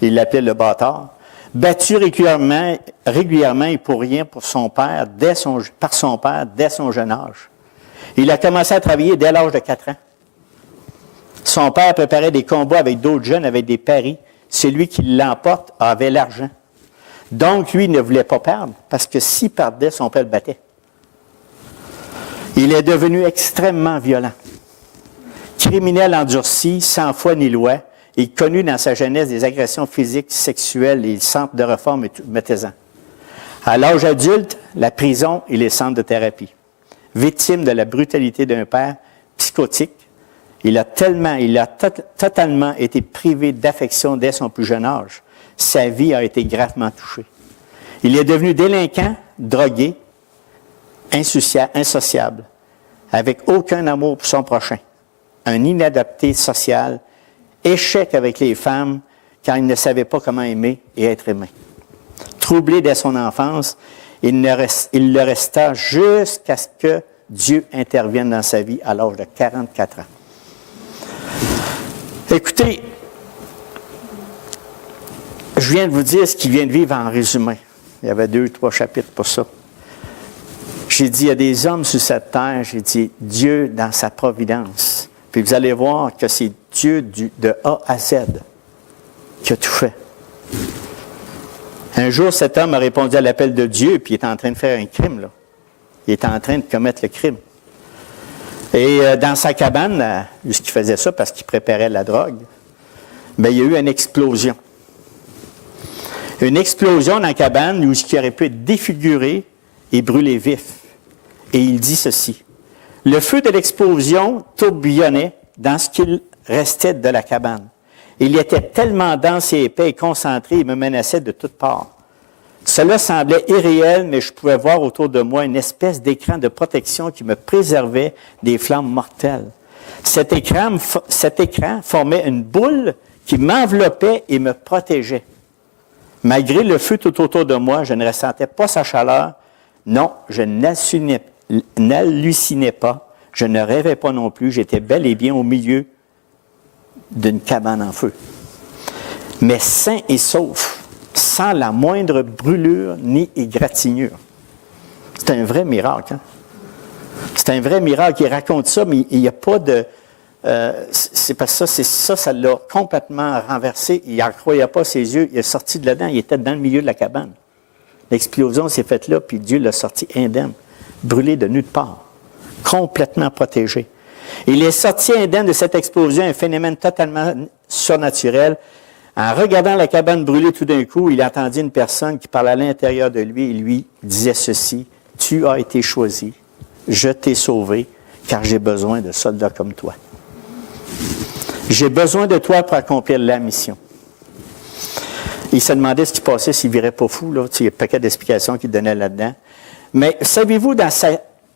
Il l'appelait le bâtard. Battu régulièrement et pour rien par son père dès son jeune âge. Il a commencé à travailler dès l'âge de 4 ans. Son père préparait des combats avec d'autres jeunes, avec des paris. Celui qui l'emporte avait l'argent. Donc, lui, il ne voulait pas perdre, parce que s'il perdait, son père le battait. Il est devenu extrêmement violent. Criminel endurci, sans foi ni loi, et connu dans sa jeunesse des agressions physiques, sexuelles et centres de réforme mettez-en. À l'âge adulte, la prison et les centres de thérapie. Victime de la brutalité d'un père psychotique, il a totalement été privé d'affection dès son plus jeune âge. Sa vie a été gravement touchée. Il est devenu délinquant, drogué, insociable, avec aucun amour pour son prochain. Un inadapté social, échec avec les femmes, car il ne savait pas comment aimer et être aimé. Troublé dès son enfance, il le resta jusqu'à ce que Dieu intervienne dans sa vie à l'âge de 44 ans. Écoutez, je viens de vous dire ce qu'il vient de vivre en résumé. Il y avait 2 ou 3 chapitres pour ça. J'ai dit, il y a des hommes sur cette terre, j'ai dit, Dieu dans sa providence. Puis vous allez voir que c'est Dieu de A à Z qui a tout fait. Un jour, cet homme a répondu à l'appel de Dieu, puis il est en train de faire un crime, là. Il est en train de commettre le crime. Et dans sa cabane, ce qu'il faisait ça parce qu'il préparait la drogue, bien, il y a eu une explosion. Une explosion dans la cabane où ce qui aurait pu être défiguré et brûlé vif. Et il dit ceci. Le feu de l'explosion tourbillonnait dans ce qu'il restait de la cabane. Il était tellement dense et épais et concentré, il me menaçait de toutes parts. Cela semblait irréel, mais je pouvais voir autour de moi une espèce d'écran de protection qui me préservait des flammes mortelles. Cet écran formait une boule qui m'enveloppait et me protégeait. Malgré le feu tout autour de moi, je ne ressentais pas sa chaleur. Non, je n'hallucinais pas. Je ne rêvais pas non plus. J'étais bel et bien au milieu d'une cabane en feu. Mais sain et sauf, sans la moindre brûlure ni égratignure. C'est un vrai miracle. Hein? C'est un vrai miracle. Il raconte ça, mais il n'y a pas de... c'est parce que ça l'a complètement renversé. Il n'en croyait pas ses yeux. Il est sorti de là-dedans. Il était dans le milieu de la cabane. L'explosion s'est faite là, puis Dieu l'a sorti indemne, brûlé de nulle part, complètement protégé. Il est sorti indemne de cette explosion, un phénomène totalement surnaturel. En regardant la cabane brûler tout d'un coup, il entendit une personne qui parlait à l'intérieur de lui et lui disait ceci: « Tu as été choisi, je t'ai sauvé, car j'ai besoin de soldats comme toi. J'ai besoin de toi pour accomplir la mission. » Il se demandait ce qui passait s'il ne virait pas fou. Là. Il y a un paquet d'explications qu'il donnait là-dedans. Mais savez-vous,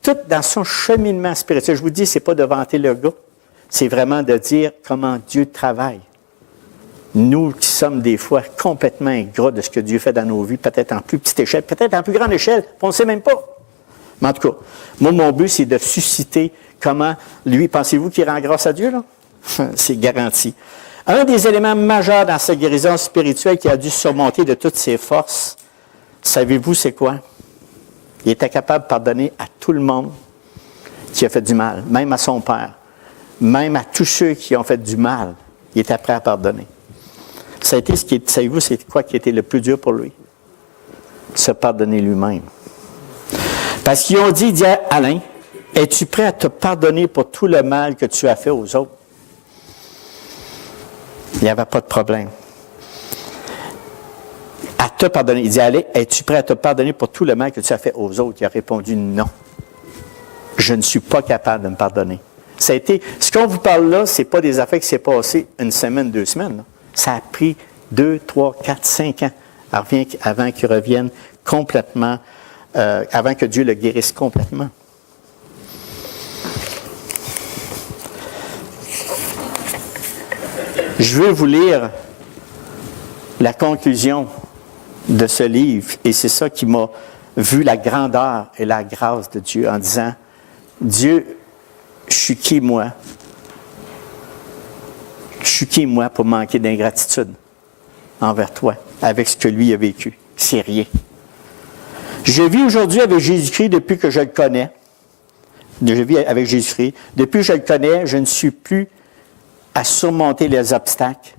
tout dans son cheminement spirituel, je vous dis, ce n'est pas de vanter le gars, c'est vraiment de dire comment Dieu travaille. Nous qui sommes des fois complètement ingrats de ce que Dieu fait dans nos vies, peut-être en plus petite échelle, peut-être en plus grande échelle, on ne sait même pas. Mais en tout cas, moi, mon but, c'est de susciter comment lui, pensez-vous qu'il rend grâce à Dieu, là? C'est garanti. Un des éléments majeurs dans sa guérison spirituelle qui a dû surmonter de toutes ses forces, savez-vous c'est quoi? Il était capable de pardonner à tout le monde qui a fait du mal, même à son père, même à tous ceux qui ont fait du mal. Il était prêt à pardonner. Ça a été savez-vous c'est quoi qui était le plus dur pour lui? Se pardonner lui-même. Parce qu'ils ont dit à Alain, es-tu prêt à te pardonner pour tout le mal que tu as fait aux autres? Il n'y avait pas de problème. À te pardonner. Il dit, allez, es-tu prêt à te pardonner pour tout le mal que tu as fait aux autres? Il a répondu, non. Je ne suis pas capable de me pardonner. Ça a été, ce qu'on vous parle là, ce n'est pas des affaires qui s'est passé une semaine, 2 semaines. Là. Ça a pris 2, 3, 4, 5 ans avant qu'il revienne complètement, avant que Dieu le guérisse complètement. Je veux vous lire la conclusion de ce livre, et c'est ça qui m'a vu la grandeur et la grâce de Dieu en disant, Dieu, je suis qui moi? Je suis qui moi pour manquer d'ingratitude envers toi, avec ce que lui a vécu? C'est rien. Je vis aujourd'hui avec Jésus-Christ depuis que je le connais. Je vis avec Jésus-Christ. Depuis que je le connais, je ne suis plus à surmonter les obstacles.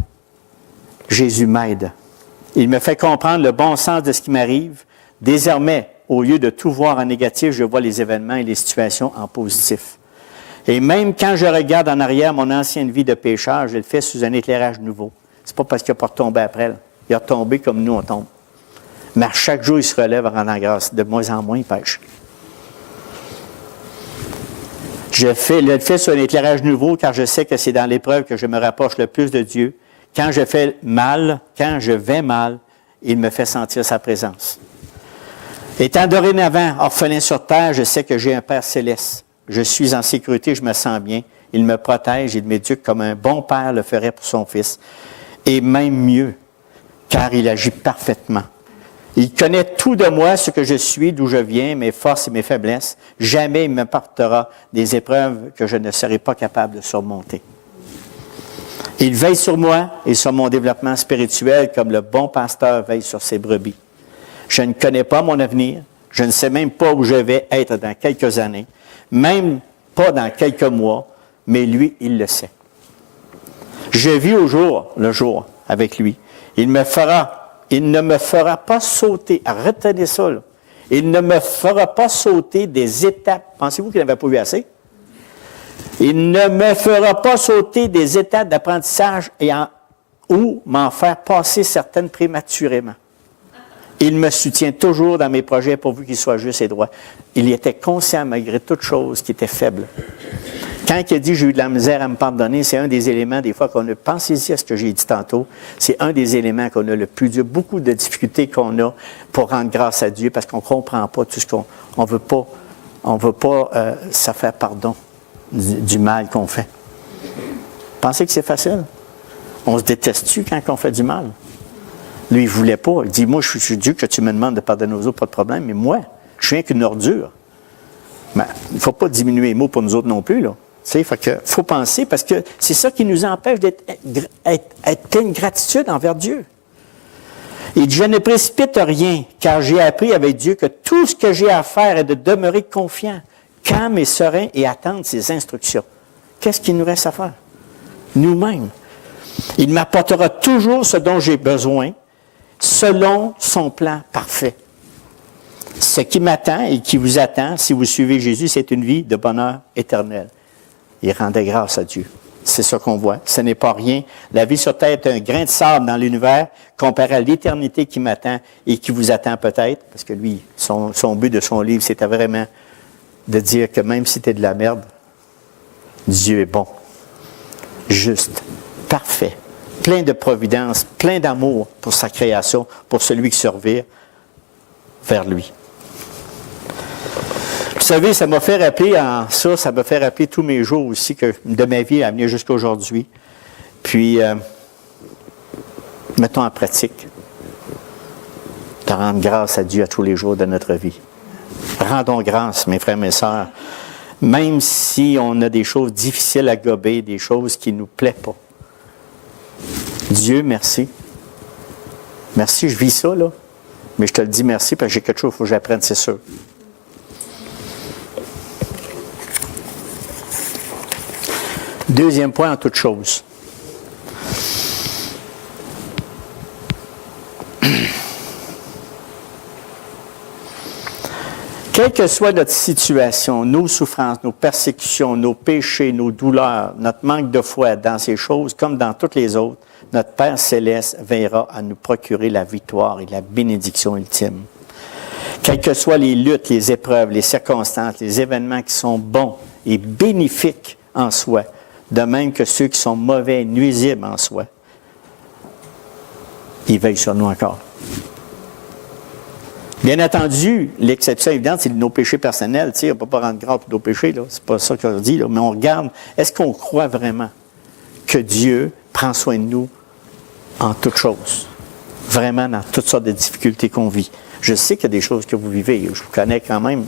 Jésus m'aide. Il me fait comprendre le bon sens de ce qui m'arrive. Désormais, au lieu de tout voir en négatif, je vois les événements et les situations en positif. Et même quand je regarde en arrière mon ancienne vie de pécheur, je le fais sous un éclairage nouveau. C'est pas parce qu'il n'a pas retombé après. Là. Il a retombé comme nous, on tombe. Mais à chaque jour, il se relève en rendant grâce. De moins en moins, il pêche. Je le fais sur un éclairage nouveau car je sais que c'est dans l'épreuve que je me rapproche le plus de Dieu. Quand je fais mal, quand je vais mal, il me fait sentir sa présence. Étant dorénavant orphelin sur terre, je sais que j'ai un Père céleste. Je suis en sécurité, je me sens bien. Il me protège, il m'éduque comme un bon père le ferait pour son fils. Et même mieux, car il agit parfaitement. Il connaît tout de moi, ce que je suis, d'où je viens, mes forces et mes faiblesses. Jamais il m'apportera des épreuves que je ne serai pas capable de surmonter. Il veille sur moi et sur mon développement spirituel comme le bon pasteur veille sur ses brebis. Je ne connais pas mon avenir. Je ne sais même pas où je vais être dans quelques années, même pas dans quelques mois, mais lui, il le sait. Je vis au jour le jour avec lui. Il ne me fera pas sauter, retenez ça, là. Il ne me fera pas sauter des étapes. Pensez-vous qu'il n'avait pas eu assez? Il ne me fera pas sauter des étapes d'apprentissage ou m'en faire passer certaines prématurément. Il me soutient toujours dans mes projets pourvu qu'il soit juste et droit. Il était conscient, malgré toute chose, qu'il était faible. Quand il a dit « j'ai eu de la misère à me pardonner », c'est un des éléments des fois qu'on a, pensez-y à ce que j'ai dit tantôt, c'est un des éléments qu'on a le plus dur, beaucoup de difficultés qu'on a pour rendre grâce à Dieu parce qu'on ne comprend pas tout ce qu'on on veut pas se faire pardon du mal qu'on fait. Pensez que c'est facile? On se déteste-tu quand on fait du mal? Lui, il ne voulait pas. Il dit, moi, je suis Dieu, que tu me demandes de pardonner aux autres, pas de problème, mais moi, je suis rien qu'une ordure. Mais il ne faut pas diminuer les mots pour nous autres non plus, là. Il faut penser, parce que c'est ça qui nous empêche d'être pleine gratitude envers Dieu. Il dit, je ne précipite rien, car j'ai appris avec Dieu que tout ce que j'ai à faire est de demeurer confiant, calme et serein et attendre ses instructions. Qu'est-ce qu'il nous reste à faire? Nous-mêmes. Il m'apportera toujours ce dont j'ai besoin, selon son plan parfait. Ce qui m'attend et qui vous attend, si vous suivez Jésus, c'est une vie de bonheur éternel. Il rendait grâce à Dieu. C'est ça qu'on voit. Ce n'est pas rien. La vie sur terre est un grain de sable dans l'univers comparé à l'éternité qui m'attend et qui vous attend peut-être, parce que lui, son but de son livre, c'était vraiment de dire que même si tu es de la merde, Dieu est bon, juste, parfait, plein de providence, plein d'amour pour sa création, pour celui qui se revire vers lui. Vous savez, ça m'a fait rappeler ça m'a fait rappeler tous mes jours aussi de ma vie à venir jusqu'à aujourd'hui. Puis, mettons en pratique de rendre grâce à Dieu à tous les jours de notre vie. Rendons grâce, mes frères, mes sœurs, même si on a des choses difficiles à gober, des choses qui ne nous plaisent pas. Dieu, merci. Merci, je vis ça, là. Mais je te le dis merci parce que j'ai quelque chose qu'il faut que j'apprenne, c'est sûr. Deuxième point en toute chose. Quelle que soit notre situation, nos souffrances, nos persécutions, nos péchés, nos douleurs, notre manque de foi dans ces choses, comme dans toutes les autres, notre Père Céleste veillera à nous procurer la victoire et la bénédiction ultime. Quelles que soient les luttes, les épreuves, les circonstances, les événements qui sont bons et bénéfiques en soi, de même que ceux qui sont mauvais et nuisibles en soi, il veille sur nous encore. Bien entendu, l'exception évidente, c'est nos péchés personnels. On ne peut pas rendre grâce pour nos péchés, là. C'est pas ça qu'on dit, là. Mais on regarde, est-ce qu'on croit vraiment que Dieu prend soin de nous en toutes choses? Vraiment dans toutes sortes de difficultés qu'on vit. Je sais qu'il y a des choses que vous vivez. Je vous connais quand même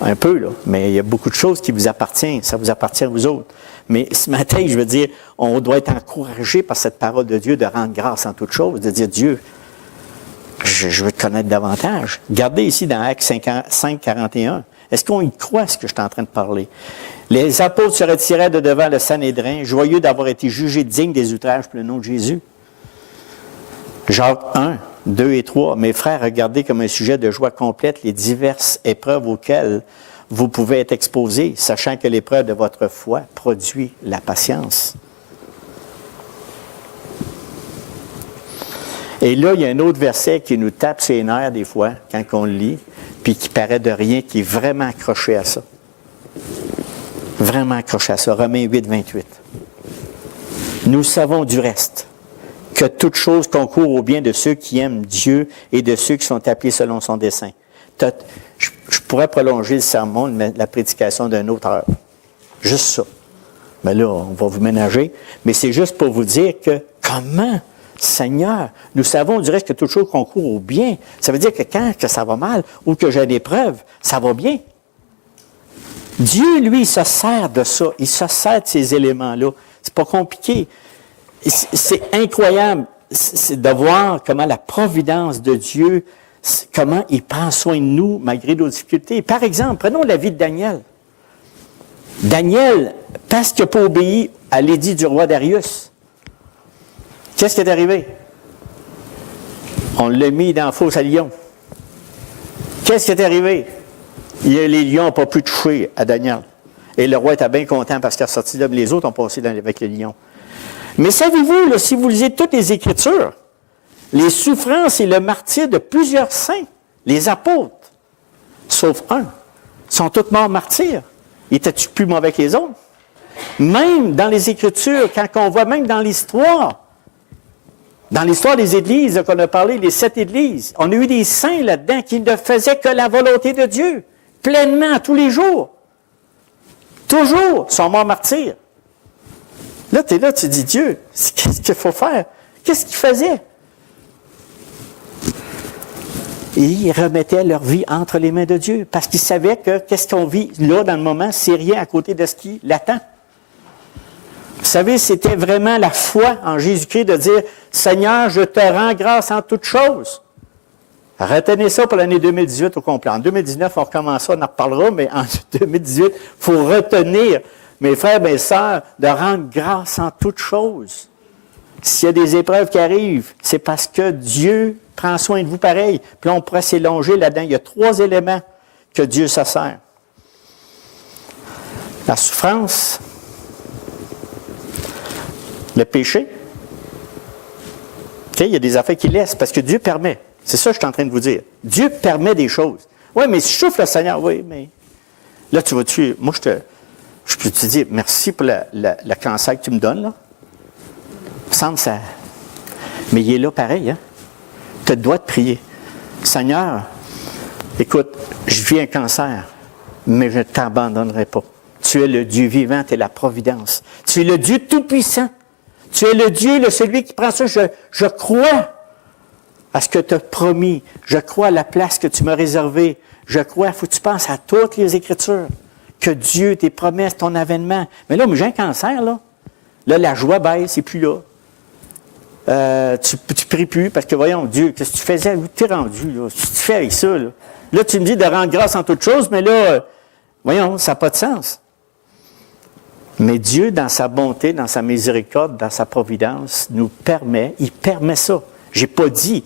un peu, là. Mais il y a beaucoup de choses qui vous appartiennent. Ça vous appartient à vous autres. Mais ce matin, je veux dire, on doit être encouragé par cette parole de Dieu de rendre grâce en toutes choses, de dire, Dieu, je veux te connaître davantage. Regardez ici dans Actes 5, 41. Est-ce qu'on y croit ce que je suis en train de parler? Les apôtres se retiraient de devant le Sanhédrin, joyeux d'avoir été jugés dignes des outrages pour le nom de Jésus. Jacques 1, 2 et 3. Mes frères, regardez comme un sujet de joie complète les diverses épreuves auxquelles vous pouvez être exposés, sachant que l'épreuve de votre foi produit la patience. Et là, il y a un autre verset qui nous tape ses nerfs des fois, quand on le lit, puis qui paraît de rien, qui est vraiment accroché à ça. Vraiment accroché à ça. Romains 8, 28. Nous savons du reste que toute chose concourt au bien de ceux qui aiment Dieu et de ceux qui sont appelés selon son dessein. Je pourrais prolonger le sermon, la prédication d'une autre heure. Juste ça. Mais là, on va vous ménager. Mais c'est juste pour vous dire que comment, Seigneur, nous savons du reste que toute chose concourt au bien. Ça veut dire que quand que ça va mal ou que j'ai des preuves, ça va bien. Dieu, lui, il se sert de ça. Il se sert de ces éléments-là. C'est pas compliqué. C'est incroyable de voir comment la providence de Dieu, comment il prend soin de nous malgré nos difficultés. Par exemple, prenons la vie de Daniel. Daniel, parce qu'il n'a pas obéi à l'édit du roi Darius, qu'est-ce qui est arrivé? On l'a mis dans la fosse à lions. Qu'est-ce qui est arrivé? Les lions n'ont pas pu toucher à Daniel. Et le roi était bien content parce qu'il est sorti là, mais les autres ont passé avec les lions. Mais savez-vous, là, si vous lisez toutes les Écritures, les souffrances et le martyre de plusieurs saints, les apôtres, sauf un, sont tous morts martyrs. Étaient-tu plus mauvais que les autres? Même dans les Écritures, quand on voit même dans l'histoire des Églises qu'on a parlé, les 7 Églises, on a eu des saints là-dedans qui ne faisaient que la volonté de Dieu, pleinement, tous les jours. Toujours, sont morts martyrs. Là, tu es là, tu dis, Dieu, qu'est-ce qu'il faut faire? Qu'est-ce qu'ils faisaient? Et ils remettaient leur vie entre les mains de Dieu, parce qu'ils savaient que qu'est-ce qu'on vit là, dans le moment, c'est rien à côté de ce qui l'attend. Vous savez, c'était vraiment la foi en Jésus-Christ de dire, Seigneur, je te rends grâce en toutes choses. Retenez ça pour l'année 2018 au complet. En 2019, on recommence ça, on en reparlera, mais en 2018, il faut retenir, mes frères, mes sœurs, de rendre grâce en toutes choses. S'il y a des épreuves qui arrivent, c'est parce que Dieu prend soin de vous pareil. Puis là, on pourrait s'élonger là-dedans. Il y a 3 éléments que Dieu se sert. La souffrance, le péché. Okay? Il y a des affaires qu'il laisse parce que Dieu permet. C'est ça que je suis en train de vous dire. Dieu permet des choses. Oui, mais si je souffre le Seigneur, oui, mais là, tu vas-tu... Moi, je peux te dire merci pour le cancer que tu me donnes, là. Il me semble ça... Mais il est là pareil, hein? Tu dois te prier. Seigneur, écoute, je vis un cancer, mais je ne t'abandonnerai pas. Tu es le Dieu vivant, tu es la providence. Tu es le Dieu tout-puissant. Tu es le Dieu, celui qui prend ça. Je crois à ce que tu as promis. Je crois à la place que tu m'as réservée. Je crois, il faut que tu penses à toutes les Écritures. Que Dieu, tes promesses, ton avènement. Mais là, j'ai un cancer, là. Là, la joie baisse, c'est plus là. Tu pries plus parce que, voyons, Dieu, qu'est-ce que tu faisais? Où t'es rendu, là? Qu'est-ce que tu fais avec ça, là? Là, tu me dis de rendre grâce en toutes choses, mais là, voyons, ça n'a pas de sens. Mais Dieu, dans sa bonté, dans sa miséricorde, dans sa providence, nous permet, il permet ça. J'ai pas dit.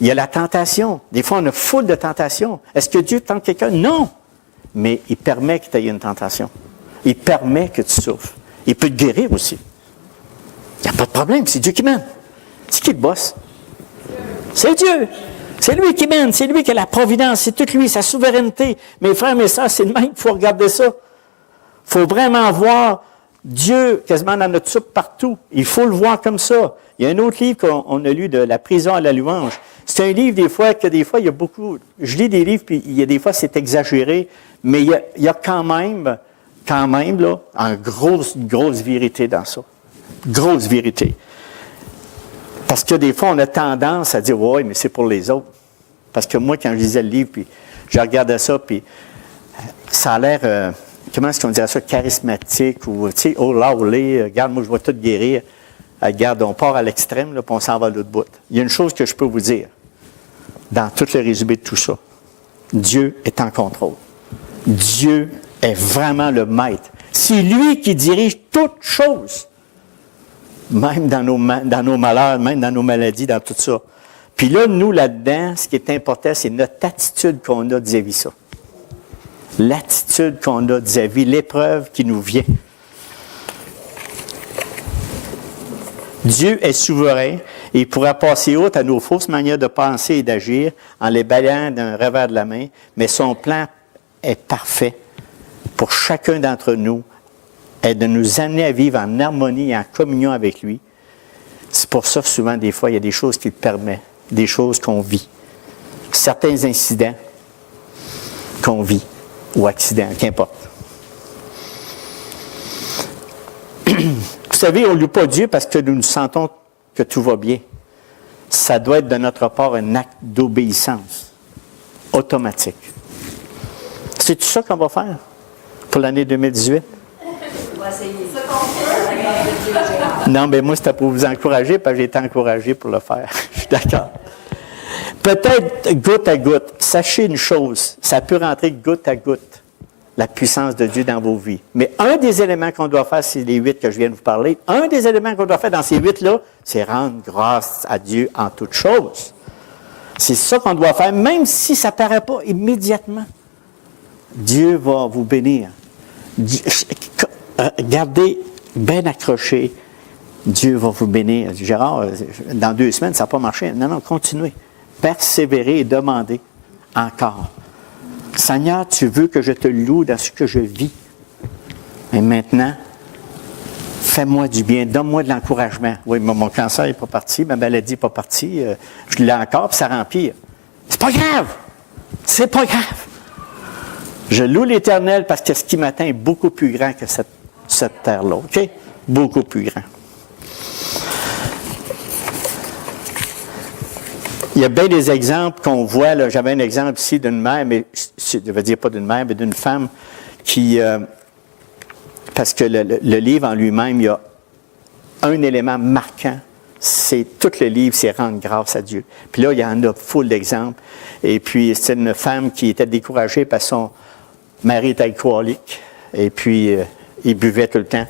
Il y a la tentation. Des fois, on a foule de tentations. Est-ce que Dieu tente quelqu'un? Non. Mais il permet que tu aies une tentation. Il permet que tu souffres. Il peut te guérir aussi. Il n'y a pas de problème, c'est Dieu qui mène. C'est qui le boss? C'est Dieu. C'est lui qui mène, c'est lui qui a la providence, c'est tout lui, sa souveraineté. Mes frères, mes sœurs, c'est le même, il faut regarder ça. Il faut vraiment voir Dieu quasiment dans notre soupe partout. Il faut le voir comme ça. Il y a un autre livre qu'on a lu de La prison à la louange. C'est un livre, des fois, il y a beaucoup... Je lis des livres, puis il y a des fois, c'est exagéré, mais il y a quand même, là, une grosse vérité dans ça. Grosse vérité. Parce que des fois, on a tendance à dire « Ouais, mais c'est pour les autres. » Parce que moi, quand je lisais le livre, puis je regardais ça, puis ça a l'air, comment est-ce qu'on dirait ça, charismatique, ou, tu sais, oh là, regarde, moi, je vais tout guérir. Regarde, on part à l'extrême, là, puis on s'en va à l'autre bout. Il y a une chose que je peux vous dire, dans tout le résumé de tout ça. Dieu est en contrôle. Dieu est vraiment le maître. C'est lui qui dirige toutes choses. Même dans nos malheurs, même dans nos maladies, dans tout ça. Puis là, nous, là-dedans, ce qui est important, c'est notre attitude qu'on a vis-à-vis ça. L'attitude qu'on a vis-à-vis l'épreuve qui nous vient. Dieu est souverain et il pourra passer outre à nos fausses manières de penser et d'agir en les balayant d'un revers de la main, mais son plan est parfait pour chacun d'entre nous est de nous amener à vivre en harmonie et en communion avec lui. C'est pour ça que souvent, des fois, il y a des choses qu'il permet, des choses qu'on vit. Certains incidents qu'on vit, ou accidents, qu'importe. Vous savez, on ne loue pas Dieu parce que nous nous sentons que tout va bien. Ça doit être de notre part un acte d'obéissance automatique. C'est tout ça qu'on va faire pour l'année 2018? Non, mais moi, c'était pour vous encourager, parce que j'ai été encouragé pour le faire. Je suis d'accord. Peut-être goutte à goutte. Sachez une chose, ça peut rentrer goutte à goutte, la puissance de Dieu dans vos vies. Mais un des éléments qu'on doit faire, c'est les 8 que je viens de vous parler. Un des éléments qu'on doit faire dans ces 8-là, c'est rendre grâce à Dieu en toutes choses. C'est ça qu'on doit faire, même si ça ne paraît pas immédiatement. Dieu va vous bénir. Gardez bien accroché. Dieu va vous bénir. Gérard, dans 2 semaines, ça n'a pas marché. Non, continuez. Persévérez et demandez encore. Seigneur, tu veux que je te loue dans ce que je vis. Et maintenant, Fais-moi du bien, donne-moi de l'encouragement. Oui, mon cancer n'est pas parti, ma maladie n'est pas partie, je l'ai encore, puis ça empire. C'est pas grave! C'est pas grave! Je loue l'Éternel parce que ce qui m'atteint est beaucoup plus grand que cette terre-là, OK? Beaucoup plus grand. Il y a bien des exemples qu'on voit. Là, j'avais un exemple ici d'une mère, mais je ne veux dire pas d'une mère, mais d'une femme qui... parce que le livre en lui-même, il y a un élément marquant. C'est tout le livre, c'est rendre grâce à Dieu. Puis là, il y en a full d'exemples. Et puis, c'est une femme qui était découragée parce que son mari était alcoolique. Et puis, il buvait tout le temps.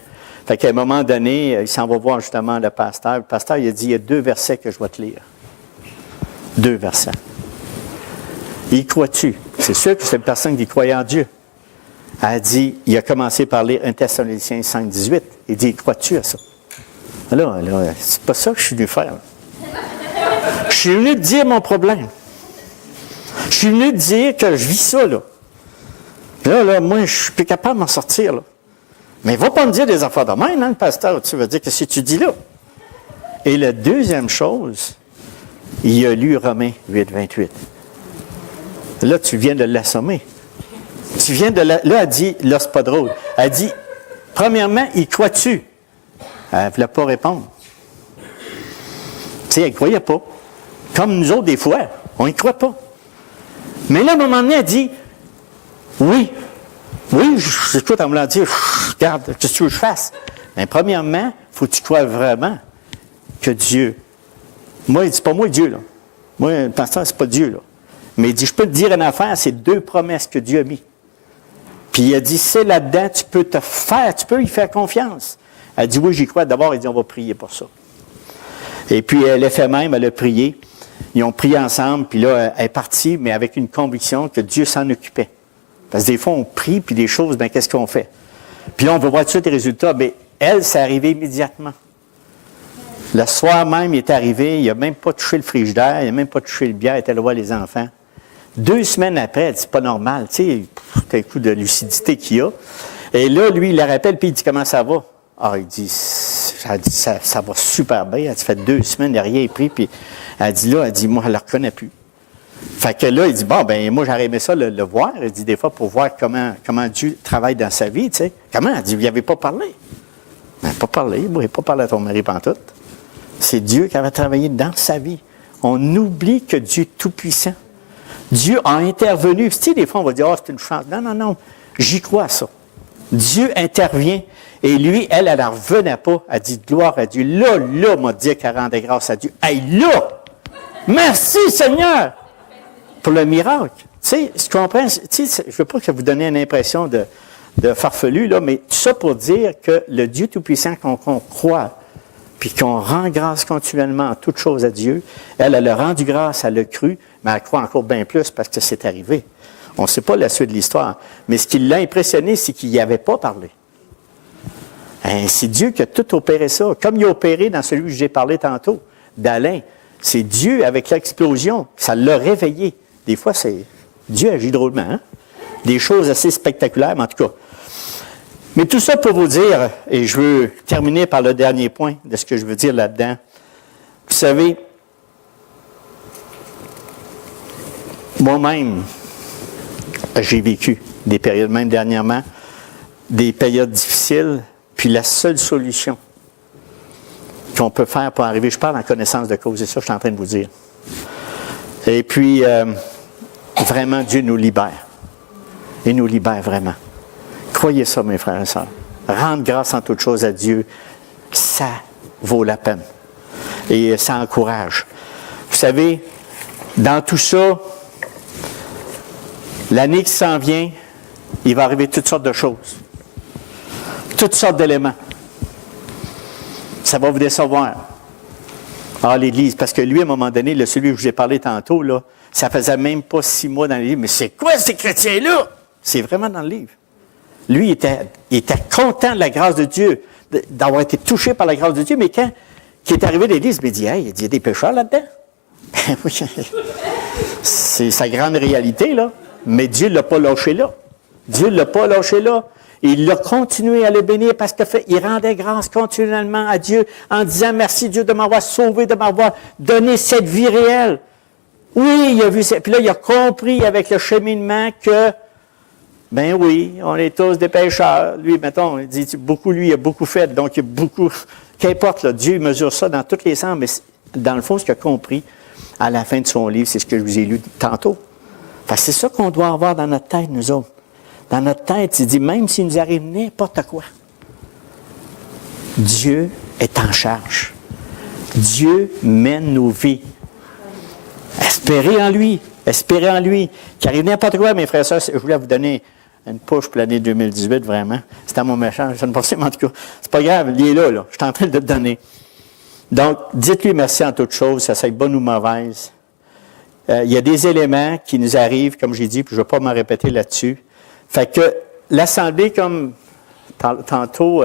Fait qu'à un moment donné, il s'en va voir justement le pasteur. Le pasteur, il a dit, il y a 2 versets que je vais te lire. 2 versets. Y crois-tu? C'est sûr que c'est une personne qui croyait en Dieu. Elle a dit, il a commencé par lire 1 Thessaloniciens 5, 18. Il dit, crois-tu à ça? Là, c'est pas ça que je suis venu faire. Je suis venu te dire mon problème. Je suis venu te dire que je vis ça, là. Là, moi, je suis plus capable de m'en sortir, là. Mais il ne va pas me dire des affaires de même, hein, le pasteur. Tu vas dire, qu'est-ce que tu dis là? Et la deuxième chose, il a lu Romains 8, 28. Là, tu viens de l'assommer. Tu viens de là, elle dit, là, c'est pas drôle. Elle dit, premièrement, y crois-tu? Elle ne voulait pas répondre. Tu sais, elle ne croyait pas. Comme nous autres, des fois, on n'y croit pas. Mais là, à un moment donné, elle dit, oui, c'est tout en voulant dire, regarde, qu'est-ce que tu veux que je fasse? Mais premièrement, il faut que tu crois vraiment que Dieu, moi, il dit, pas moi Dieu, là. Moi, le pasteur, c'est pas Dieu, là. Mais il dit, je peux te dire une affaire, c'est 2 promesses que Dieu a mis. Puis il a dit, c'est là-dedans, tu peux y faire confiance. Elle dit, oui, j'y crois. D'abord, il dit, on va prier pour ça. Et puis, elle a fait même, elle a prié. Ils ont prié ensemble, puis là, elle est partie, mais avec une conviction que Dieu s'en occupait. Parce que des fois, on prie, puis des choses, bien, qu'est-ce qu'on fait? Puis là, on va voir tout de suite les résultats. Bien, elle, c'est arrivé immédiatement. Le soir même, il est arrivé, il n'a même pas touché le frigidaire, il n'a même pas touché le bière, il est allé voir les enfants. 2 semaines après, elle dit, c'est pas normal, tu sais, c'est un coup de lucidité qu'il a. Et là, lui, il la rappelle, puis il dit, comment ça va? Ah, il dit, ça va super bien. Elle dit, ça fait 2 semaines, il n'a rien pris, puis elle dit, moi, elle ne le reconnaît plus. Fait que là, il dit, bon, ben moi, j'aurais aimé ça le voir. Il dit, des fois, pour voir comment Dieu travaille dans sa vie, tu sais. Comment? Elle dit, vous n'y avez pas parlé. Ben, pas parlé, moi, il n'a pas parlé à ton mari pantoute. C'est Dieu qui avait travaillé dans sa vie. On oublie que Dieu est tout-puissant. Dieu a intervenu. Tu sais, des fois, on va dire, c'est une chance. Non. J'y crois à ça. Dieu intervient. Et lui, elle n'en revenait pas. Elle dit, gloire à Dieu. Là, m'a dit qu'elle rendait grâce à Dieu. Hey, là! Merci, Seigneur! Pour le miracle. Tu sais, je comprends. Tu sais, je ne veux pas que vous donniez une impression de farfelu, là, mais tout ça pour dire que le Dieu tout-puissant qu'on croit, puis qu'on rend grâce continuellement en toutes choses à Dieu, elle a rendu grâce, elle l'a cru, mais elle croit encore bien plus parce que c'est arrivé. On ne sait pas la suite de l'histoire. Mais ce qui l'a impressionné, c'est qu'il n'y avait pas parlé. C'est Dieu qui a tout opéré ça. Comme il a opéré dans celui que j'ai parlé tantôt, d'Alain. C'est Dieu, avec l'explosion, ça l'a réveillé. Des fois, Dieu agit drôlement. Hein? Des choses assez spectaculaires, mais en tout cas. Mais tout ça pour vous dire, et je veux terminer par le dernier point de ce que je veux dire là-dedans. Vous savez, moi-même, j'ai vécu des périodes, même dernièrement, des périodes difficiles, puis la seule solution qu'on peut faire pour arriver, je parle en connaissance de cause, c'est ça que je suis en train de vous dire. Et puis, vraiment, Dieu nous libère. Il nous libère vraiment. Croyez ça, mes frères et sœurs. Rendre grâce en toutes choses à Dieu, ça vaut la peine. Et ça encourage. Vous savez, dans tout ça, l'année qui s'en vient, il va arriver toutes sortes de choses. Toutes sortes d'éléments. Ça va vous décevoir. l'Église, parce que lui, à un moment donné, celui que je vous ai parlé tantôt, là, ça faisait même pas 6 mois dans le livre. Mais c'est quoi ces chrétiens-là? C'est vraiment dans le livre. Lui, il était content de la grâce de Dieu, d'avoir été touché par la grâce de Dieu, mais quand il est arrivé à l'Église, il dit, hey, il y a des pécheurs là-dedans. Oui, c'est sa grande réalité, là. Mais Dieu ne l'a pas lâché là. Dieu ne l'a pas lâché là. Et il a continué à le bénir parce qu'il rendait grâce continuellement à Dieu en disant, merci Dieu de m'avoir sauvé, de m'avoir donné cette vie réelle. Oui, il a vu ça. Puis là, il a compris avec le cheminement que, ben oui, on est tous des pécheurs. Lui, mettons, il dit, beaucoup, lui, il a beaucoup fait, donc il y a beaucoup, qu'importe, là, Dieu mesure ça dans tous les sens, mais dans le fond, ce qu'il a compris à la fin de son livre, c'est ce que je vous ai lu tantôt. Parce que c'est ça qu'on doit avoir dans notre tête, nous autres. Dans notre tête, il dit, même s'il nous arrive n'importe quoi, Dieu est en charge. Dieu mène nos vies. Espérez en lui. Espérez en lui. Qu'il arrive n'importe quoi, mes frères et sœurs, je voulais vous donner une push pour l'année 2018, vraiment. C'était mon méchant, je ne pensais pas, en tout cas. C'est pas grave, il est là. Je suis en train de le donner. Donc, dites-lui merci en toutes choses, ça soit bonne ou mauvaise. Il y a des éléments qui nous arrivent, comme j'ai dit, puis je ne vais pas me répéter là-dessus. Fait que l'Assemblée, comme tantôt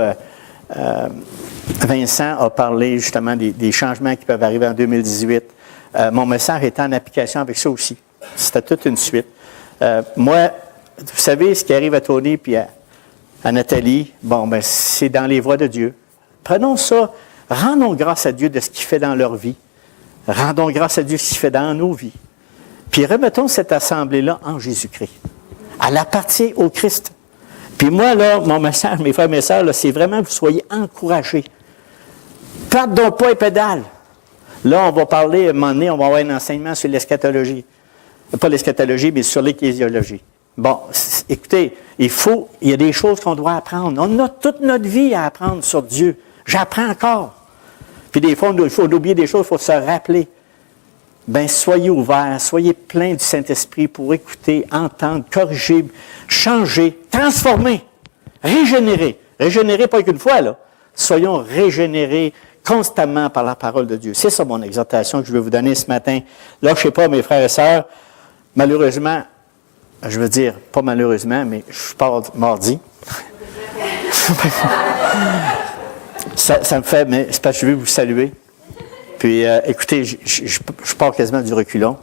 Vincent a parlé justement des changements qui peuvent arriver en 2018, mon message est en application avec ça aussi. C'était toute une suite. Moi, vous savez, ce qui arrive à Tony et à Nathalie, bon, ben c'est dans les voies de Dieu. Prenons ça, rendons grâce à Dieu de ce qu'il fait dans leur vie. Rendons grâce à Dieu de ce qu'il fait dans nos vies. Puis remettons cette assemblée-là en Jésus-Christ. Elle appartient au Christ. Puis moi, là, mon message, mes frères et mes sœurs, là, c'est vraiment que vous soyez encouragés. Perdons pas les pédales. Là, on va parler, à un moment donné, on va avoir un enseignement sur l'eschatologie. Pas l'eschatologie, mais sur l'ecclésiologie. Bon, écoutez, il y a des choses qu'on doit apprendre. On a toute notre vie à apprendre sur Dieu. J'apprends encore. Puis des fois, il faut oublier des choses, il faut se rappeler. Bien, soyez ouverts, soyez pleins du Saint-Esprit pour écouter, entendre, corriger, changer, transformer, régénérer. Régénérer pas qu'une fois, là. Soyons régénérés constamment par la parole de Dieu. C'est ça mon exhortation que je vais vous donner ce matin. Là, je ne sais pas, mes frères et sœurs, malheureusement, je veux dire, pas malheureusement, mais je pars mardi. ça me fait, mais c'est parce que je veux vous saluer. Puis, écoutez, je pars quasiment du reculon,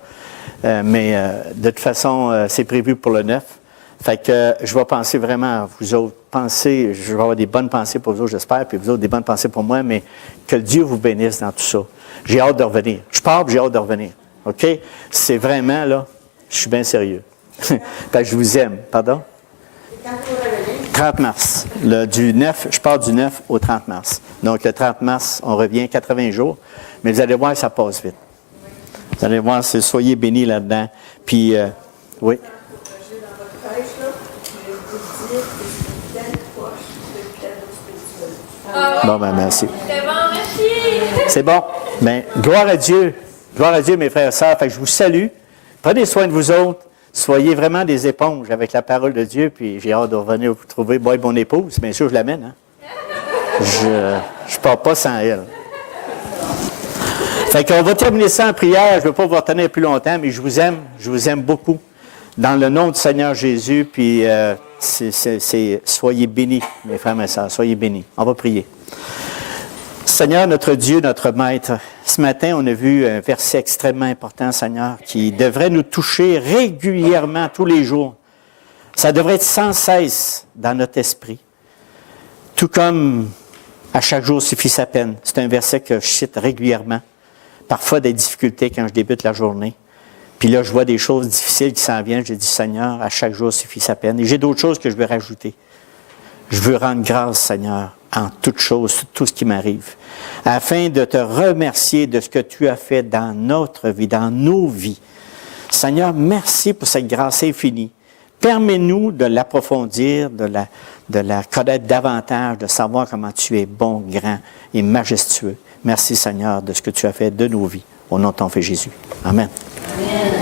mais de toute façon, c'est prévu pour le 9. Fait que je vais penser vraiment à vous autres. Je vais avoir des bonnes pensées pour vous autres, j'espère, puis vous autres, des bonnes pensées pour moi, mais que Dieu vous bénisse dans tout ça. J'ai hâte de revenir. Je pars, j'ai hâte de revenir. OK? C'est vraiment, là, je suis bien sérieux. Fait que je vous aime. Pardon? 30 mars. Du 9, je pars du 9 au 30 mars. Donc, le 30 mars, on revient 80 jours. Mais vous allez voir, ça passe vite. Vous allez voir, soyez bénis là-dedans. Puis, oui. Bon, ben merci. C'est bon, merci. C'est bon. Bien, gloire à Dieu. Gloire à Dieu, mes frères et sœurs. Fait que je vous salue. Prenez soin de vous autres. Soyez vraiment des éponges avec la parole de Dieu. Puis j'ai hâte de revenir vous trouver. Moi et mon épouse, bien sûr, je l'amène. Hein? Je ne pars pas sans elle. Fait qu'on va terminer ça en prière. Je ne veux pas vous retenir plus longtemps, mais je vous aime beaucoup. Dans le nom du Seigneur Jésus, puis soyez bénis, mes frères et mes sœurs, soyez bénis. On va prier. Seigneur, notre Dieu, notre Maître, ce matin, on a vu un verset extrêmement important, Seigneur, qui devrait nous toucher régulièrement, tous les jours. Ça devrait être sans cesse dans notre esprit. Tout comme à chaque jour suffit sa peine. C'est un verset que je cite régulièrement. Parfois des difficultés quand je débute la journée. Puis là, je vois des choses difficiles qui s'en viennent. Je dis, Seigneur, à chaque jour suffit sa peine. Et j'ai d'autres choses que je veux rajouter. Je veux rendre grâce, Seigneur, en toutes choses, tout ce qui m'arrive, afin de te remercier de ce que tu as fait dans notre vie, dans nos vies. Seigneur, merci pour cette grâce infinie. Permets-nous de l'approfondir, de la connaître davantage, de savoir comment tu es bon, grand et majestueux. Merci, Seigneur, de ce que tu as fait de nos vies. Au nom de ton Fils Jésus. Amen. Amen.